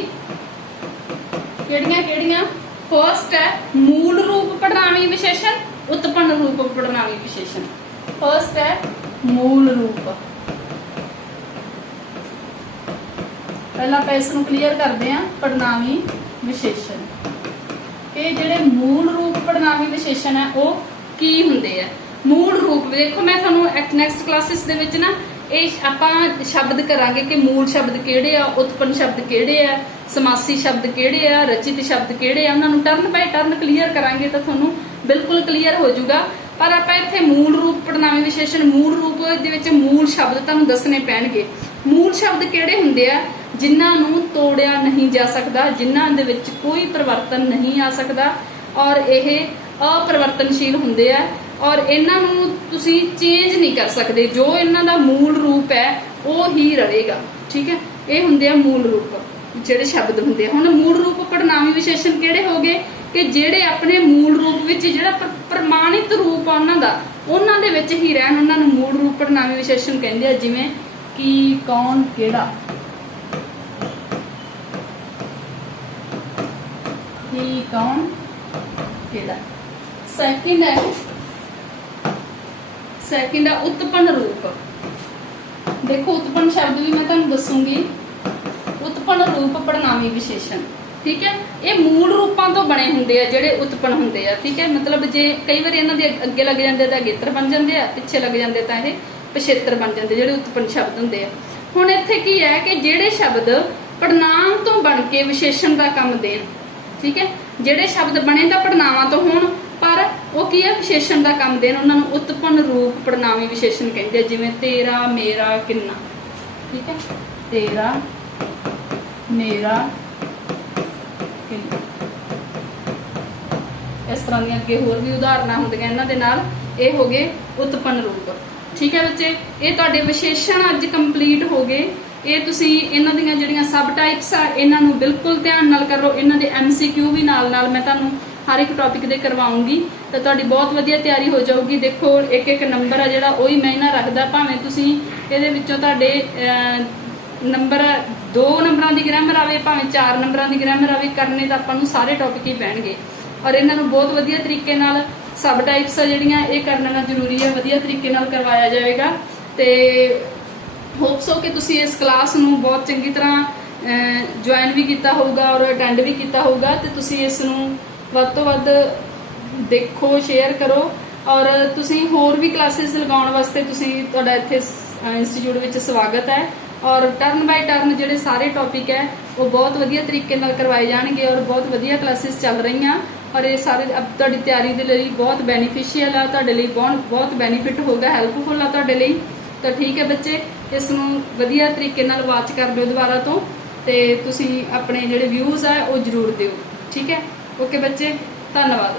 ਕਿਹੜੀਆਂ ਕਿਹੜੀਆਂ? ਫਰਸਟ ਹੈ ਮੂਲ ਰੂਪ ਪੜਨਾਮੀ ਵਿਸ਼ੇਸ਼ਣ, ਉਤਪੰਨ ਰੂਪ ਪੜਨਾਮੀ ਵਿਸ਼ੇਸ਼ਣ। ਫਰਸਟ ਹੈ ਮੂਲ ਰੂਪ। ਪਹਿਲਾਂ ਆਪਾਂ ਇਸ ਨੂੰ ਕਲੀਅਰ ਕਰਦੇ ਹਾਂ। ਪੜਨਾਮੀ ਵਿਸ਼ੇਸ਼ਣ, ਇਹ ਜਿਹੜੇ ਮੂਲ ਰੂਪ ਪੜਨਾਮੀ ਵਿਸ਼ੇਸ਼ਣ ਹੈ ਉਹ ਕੀ ਹੁੰਦੇ ਆ? ਮੂਲ ਰੂਪ ਦੇਖੋ, ਮੈਂ ਤੁਹਾਨੂੰ ਨੈਕਸਟ ਕਲਾਸਿਸ ਦੇ ਵਿੱਚ ਨਾ ਇਹ ਆਪਾਂ ਸ਼ਬਦ ਕਰਾਂਗੇ ਕਿ ਮੂਲ ਸ਼ਬਦ ਕਿਹੜੇ ਆ, ਉਤਪੰਨ ਸ਼ਬਦ ਕਿਹੜੇ ਆ, ਸਮਾਸੀ ਸ਼ਬਦ ਕਿਹੜੇ ਆ, ਰਚਿਤ ਸ਼ਬਦ ਕਿਹੜੇ ਆ, ਉਹਨਾਂ ਨੂੰ ਟਰਨ ਬਾਈ ਟਰਨ ਕਲੀਅਰ ਕਰਾਂਗੇ ਤਾਂ ਤੁਹਾਨੂੰ ਬਿਲਕੁਲ ਕਲੀਅਰ ਹੋ ਜਾਊਗਾ। ਪਰ ਆਪਾਂ ਇੱਥੇ ਮੂਲ ਰੂਪ ਪੜਨਾਮੀ ਵਿਸ਼ੇਸ਼ਣ ਮੂਲ ਰੂਪ ਦੇ ਵਿੱਚ ਮੂਲ ਸ਼ਬਦ ਤੁਹਾਨੂੰ ਦੱਸਣੇ ਪੈਣਗੇ। ਮੂਲ ਸ਼ਬਦ ਕਿਹੜੇ ਹੁੰਦੇ ਆ? ਜਿਨ੍ਹਾਂ ਨੂੰ ਤੋੜਿਆ ਨਹੀਂ ਜਾ ਸਕਦਾ, ਜਿਨ੍ਹਾਂ ਦੇ ਵਿੱਚ ਕੋਈ ਪਰਿਵਰਤਨ ਨਹੀਂ ਆ ਸਕਦਾ ਔਰ ਇਹ ਅਪਰਿਵਰਤਨਸ਼ੀਲ ਹੁੰਦੇ ਆ ਔਰ ਇਹਨਾਂ ਨੂੰ ਤੁਸੀਂ ਚੇਂਜ ਨਹੀਂ ਕਰ ਸਕਦੇ। ਜੋ ਇਹਨਾਂ ਦਾ ਮੂਲ ਰੂਪ ਹੈ ਉਹ ਹੀ ਰਹੇਗਾ। ਠੀਕ ਹੈ, ਇਹ ਹੁੰਦੇ ਆ ਮੂਲ ਰੂਪ ਜਿਹੜੇ ਸ਼ਬਦ ਹੁੰਦੇ ਆ। ਹੁਣ ਮੂਲ ਰੂਪ ਪੜਨਾਮੀ ਵਿਸ਼ੇਸ਼ਣ ਕਿਹੜੇ ਹੋ ਗਏ ਕਿ ਜਿਹੜੇ ਆਪਣੇ ਮੂਲ ਰੂਪ ਵਿੱਚ ਜਿਹੜਾ ਪ੍ਰਮਾਣਿਤ ਰੂਪ ਆ ਉਹਨਾਂ ਦੇ ਵਿੱਚ ਹੀ ਰਹਿਣ, ਉਹਨਾਂ ਨੂੰ ਮੂਲ ਰੂਪ ਪੜਨਾਮੀ ਵਿਸ਼ੇਸ਼ਣ ਕਹਿੰਦੇ ਆ। ਜਿਵੇਂ ਕੀ, ਕੌਣ, ਕਿਹੜਾ, ਕੀ, ਕੌਣ, ਕਿਹੜਾ। ਸੈਕਿੰਡ ਹੈ ਉਤਪੰਨ ਰੂਪ। ਦੇਖੋ ਉਤਪੰਨ ਸ਼ਬਦ ਵੀ ਮੈਂ ਤੁਹਾਨੂੰ ਦੱਸੂਗੀ। ਉਤਪੰਨ ਰੂਪ ਪੜਨਾਮੀ ਵਿਸ਼ੇਸ਼ਣ, ਠੀਕ ਹੈ, ਇਹ ਮੂਲ ਰੂਪਾਂ ਤੋਂ ਬਣੇ ਹੁੰਦੇ ਆ ਜਿਹੜੇ ਉਤਪੰਨ ਹੁੰਦੇ ਆ। ਠੀਕ ਹੈ, ਮਤਲਬ ਜੇ ਕਈ ਵਾਰੀ ਇਹਨਾਂ ਦੇ ਅੱਗੇ ਲੱਗ ਜਾਂਦੇ ਤਾਂ ਅਗੇਤਰ ਬਣ ਜਾਂਦੇ ਆ, ਪਿੱਛੇ ਲੱਗ ਜਾਂਦੇ ਤਾਂ ਇਹ ਪਿਛੇਤਰ ਬਣ ਜਾਂਦੇ, ਜਿਹੜੇ ਉਤਪੰਨ ਸ਼ਬਦ ਹੁੰਦੇ ਆ। ਹੁਣ ਇੱਥੇ ਕੀ ਹੈ ਕਿ ਜਿਹੜੇ ਸ਼ਬਦ ਪੜਨਾਮ ਤੋਂ ਬਣ ਕੇ ਵਿਸ਼ੇਸ਼ਣ ਦਾ ਕੰਮ ਦੇਣ, ਠੀਕ ਹੈ, ਜਿਹੜੇ ਸ਼ਬਦ ਬਣੇ ਤਾਂ ਪੜਨਾਵਾਂ ਤੋਂ ਹੋਣ ਪਰ ਉਹ ਕੀ ਹੈ ਵਿਸ਼ੇਸ਼ਣ ਦਾ ਕੰਮ ਦੇਣ, ਉਹਨਾਂ ਨੂੰ ਉਤਪੰਨ ਰੂਪ ਪੜਨਾਮੀ ਵਿਸ਼ੇਸ਼ਣ ਕਹਿੰਦੇ ਆ। ਜਿਵੇਂ ਤੇਰਾ, ਮੇਰਾ, ਕਿੰਨਾ। ਠੀਕ ਹੈ, ਤੇਰਾ, ਮੇਰਾ, ਕਿੰਨਾ। ਇਸ ਤਰ੍ਹਾਂ ਦੀਆਂ ਅੱਗੇ ਹੋਰ ਵੀ ਉਦਾਹਰਨਾਂ ਹੁੰਦੀਆਂ ਇਹਨਾਂ ਦੇ ਨਾਲ। ਇਹ ਹੋ ਗਏ ਉਤਪੰਨ ਰੂਪ। ਠੀਕ ਹੈ ਬੱਚੇ, ਇਹ ਤੁਹਾਡੇ ਵਿਸ਼ੇਸ਼ਣ ਅੱਜ ਕੰਪਲੀਟ ਹੋ ਗਏ। ਇਹ ਤੁਸੀਂ ਇਹਨਾਂ ਦੀਆਂ ਜਿਹੜੀਆਂ ਸਬ ਟਾਈਪਸ ਆ ਇਹਨਾਂ ਨੂੰ ਬਿਲਕੁਲ ਧਿਆਨ ਨਾਲ ਕਰੋ। ਇਹਨਾਂ ਦੇ MCQ ਵੀ ਨਾਲ ਨਾਲ ਮੈਂ ਤੁਹਾਨੂੰ ਹਰ ਇੱਕ ਟੌਪਿਕ ਦੇ ਕਰਵਾਉਂਗੀ ਤਾਂ ਤੁਹਾਡੀ ਬਹੁਤ ਵਧੀਆ ਤਿਆਰੀ ਹੋ ਜਾਊਗੀ। ਦੇਖੋ ਇੱਕ ਇੱਕ ਨੰਬਰ ਆ ਜਿਹੜਾ ਉਹੀ ਮੈਂ ਇਹਨਾਂ ਰੱਖਦਾ, ਭਾਵੇਂ ਤੁਸੀਂ ਇਹਦੇ ਵਿੱਚੋਂ ਤੁਹਾਡੇ ਨੰਬਰ 2 ਨੰਬਰਾਂ ਦੀ ਗ੍ਰਾਮਰ ਆਵੇ, ਭਾਵੇਂ 4 ਨੰਬਰਾਂ ਦੀ ਗ੍ਰਾਮਰ ਆਵੇ, ਕਰਨੇ ਤਾਂ ਆਪਾਂ ਨੂੰ ਸਾਰੇ ਟੌਪਿਕ ਹੀ ਪੈਣਗੇ। ਔਰ ਇਹਨਾਂ ਨੂੰ ਬਹੁਤ ਵਧੀਆ ਤਰੀਕੇ ਨਾਲ ਸਬ ਟਾਈਪਸ ਆ ਜਿਹੜੀਆਂ ਇਹ ਕਰਨਾ ਜ਼ਰੂਰੀ ਹੈ, ਵਧੀਆ ਤਰੀਕੇ ਨਾਲ ਕਰਵਾਇਆ ਜਾਵੇਗਾ। ਤੇ ਹੋਪਸ ਹੋ ਕਿ ਤੁਸੀਂ ਇਸ ਕਲਾਸ ਨੂੰ ਬਹੁਤ ਚੰਗੀ ਤਰ੍ਹਾਂ ਜੁਆਇਨ ਵੀ ਕੀਤਾ ਹੋਊਗਾ ਔਰ ਅਟੈਂਡ ਵੀ ਕੀਤਾ ਹੋਊਗਾ ਤੇ ਤੁਸੀਂ ਇਸ ਨੂੰ ਵੱਧ ਤੋਂ ਵੱਧ ਦੇਖੋ, ਸ਼ੇਅਰ ਕਰੋ। ਔਰ ਤੁਸੀਂ ਹੋਰ ਵੀ ਕਲਾਸਿਸ ਲਗਾਉਣ ਵਾਸਤੇ ਤੁਹਾਡਾ ਇੱਥੇ ਇੰਸਟੀਚਿਊਟ ਵਿੱਚ ਸਵਾਗਤ ਹੈ। ਔਰ ਟਰਨ ਬਾਈ ਟਰਨ ਜਿਹੜੇ ਸਾਰੇ ਟੌਪਿਕ ਹੈ ਉਹ ਬਹੁਤ ਵਧੀਆ ਤਰੀਕੇ ਨਾਲ ਕਰਵਾਏ ਜਾਣਗੇ ਔਰ ਬਹੁਤ ਵਧੀਆ ਕਲਾਸਿਸ ਚੱਲ ਰਹੀਆਂ ਔਰ ਇਹ ਸਾਰੇ ਤੁਹਾਡੀ ਤਿਆਰੀ ਦੇ ਲਈ ਬਹੁਤ ਬੈਨੀਫੀਸ਼ੀਅਲ ਆ, ਤੁਹਾਡੇ ਲਈ ਬਹੁਤ ਬੈਨੀਫਿਟ ਹੋਗਾ, ਹੈਲਪਫੁਲ ਆ ਤੁਹਾਡੇ ਲਈ। ਤਾਂ ਠੀਕ ਹੈ ਬੱਚੇ, ਇਸ ਨੂੰ ਵਧੀਆ ਤਰੀਕੇ ਨਾਲ ਵਾਚ ਕਰ ਲਿਓ ਦੁਬਾਰਾ ਤੋਂ ਤੇ ਤੁਸੀਂ ਆਪਣੇ ਜਿਹੜੇ ਵਿਊਜ਼ ਆ ਉਹ ਜ਼ਰੂਰ ਦਿਓ। ਠੀਕ ਹੈ, ਓਕੇ ਬੱਚੇ, ਧੰਨਵਾਦ।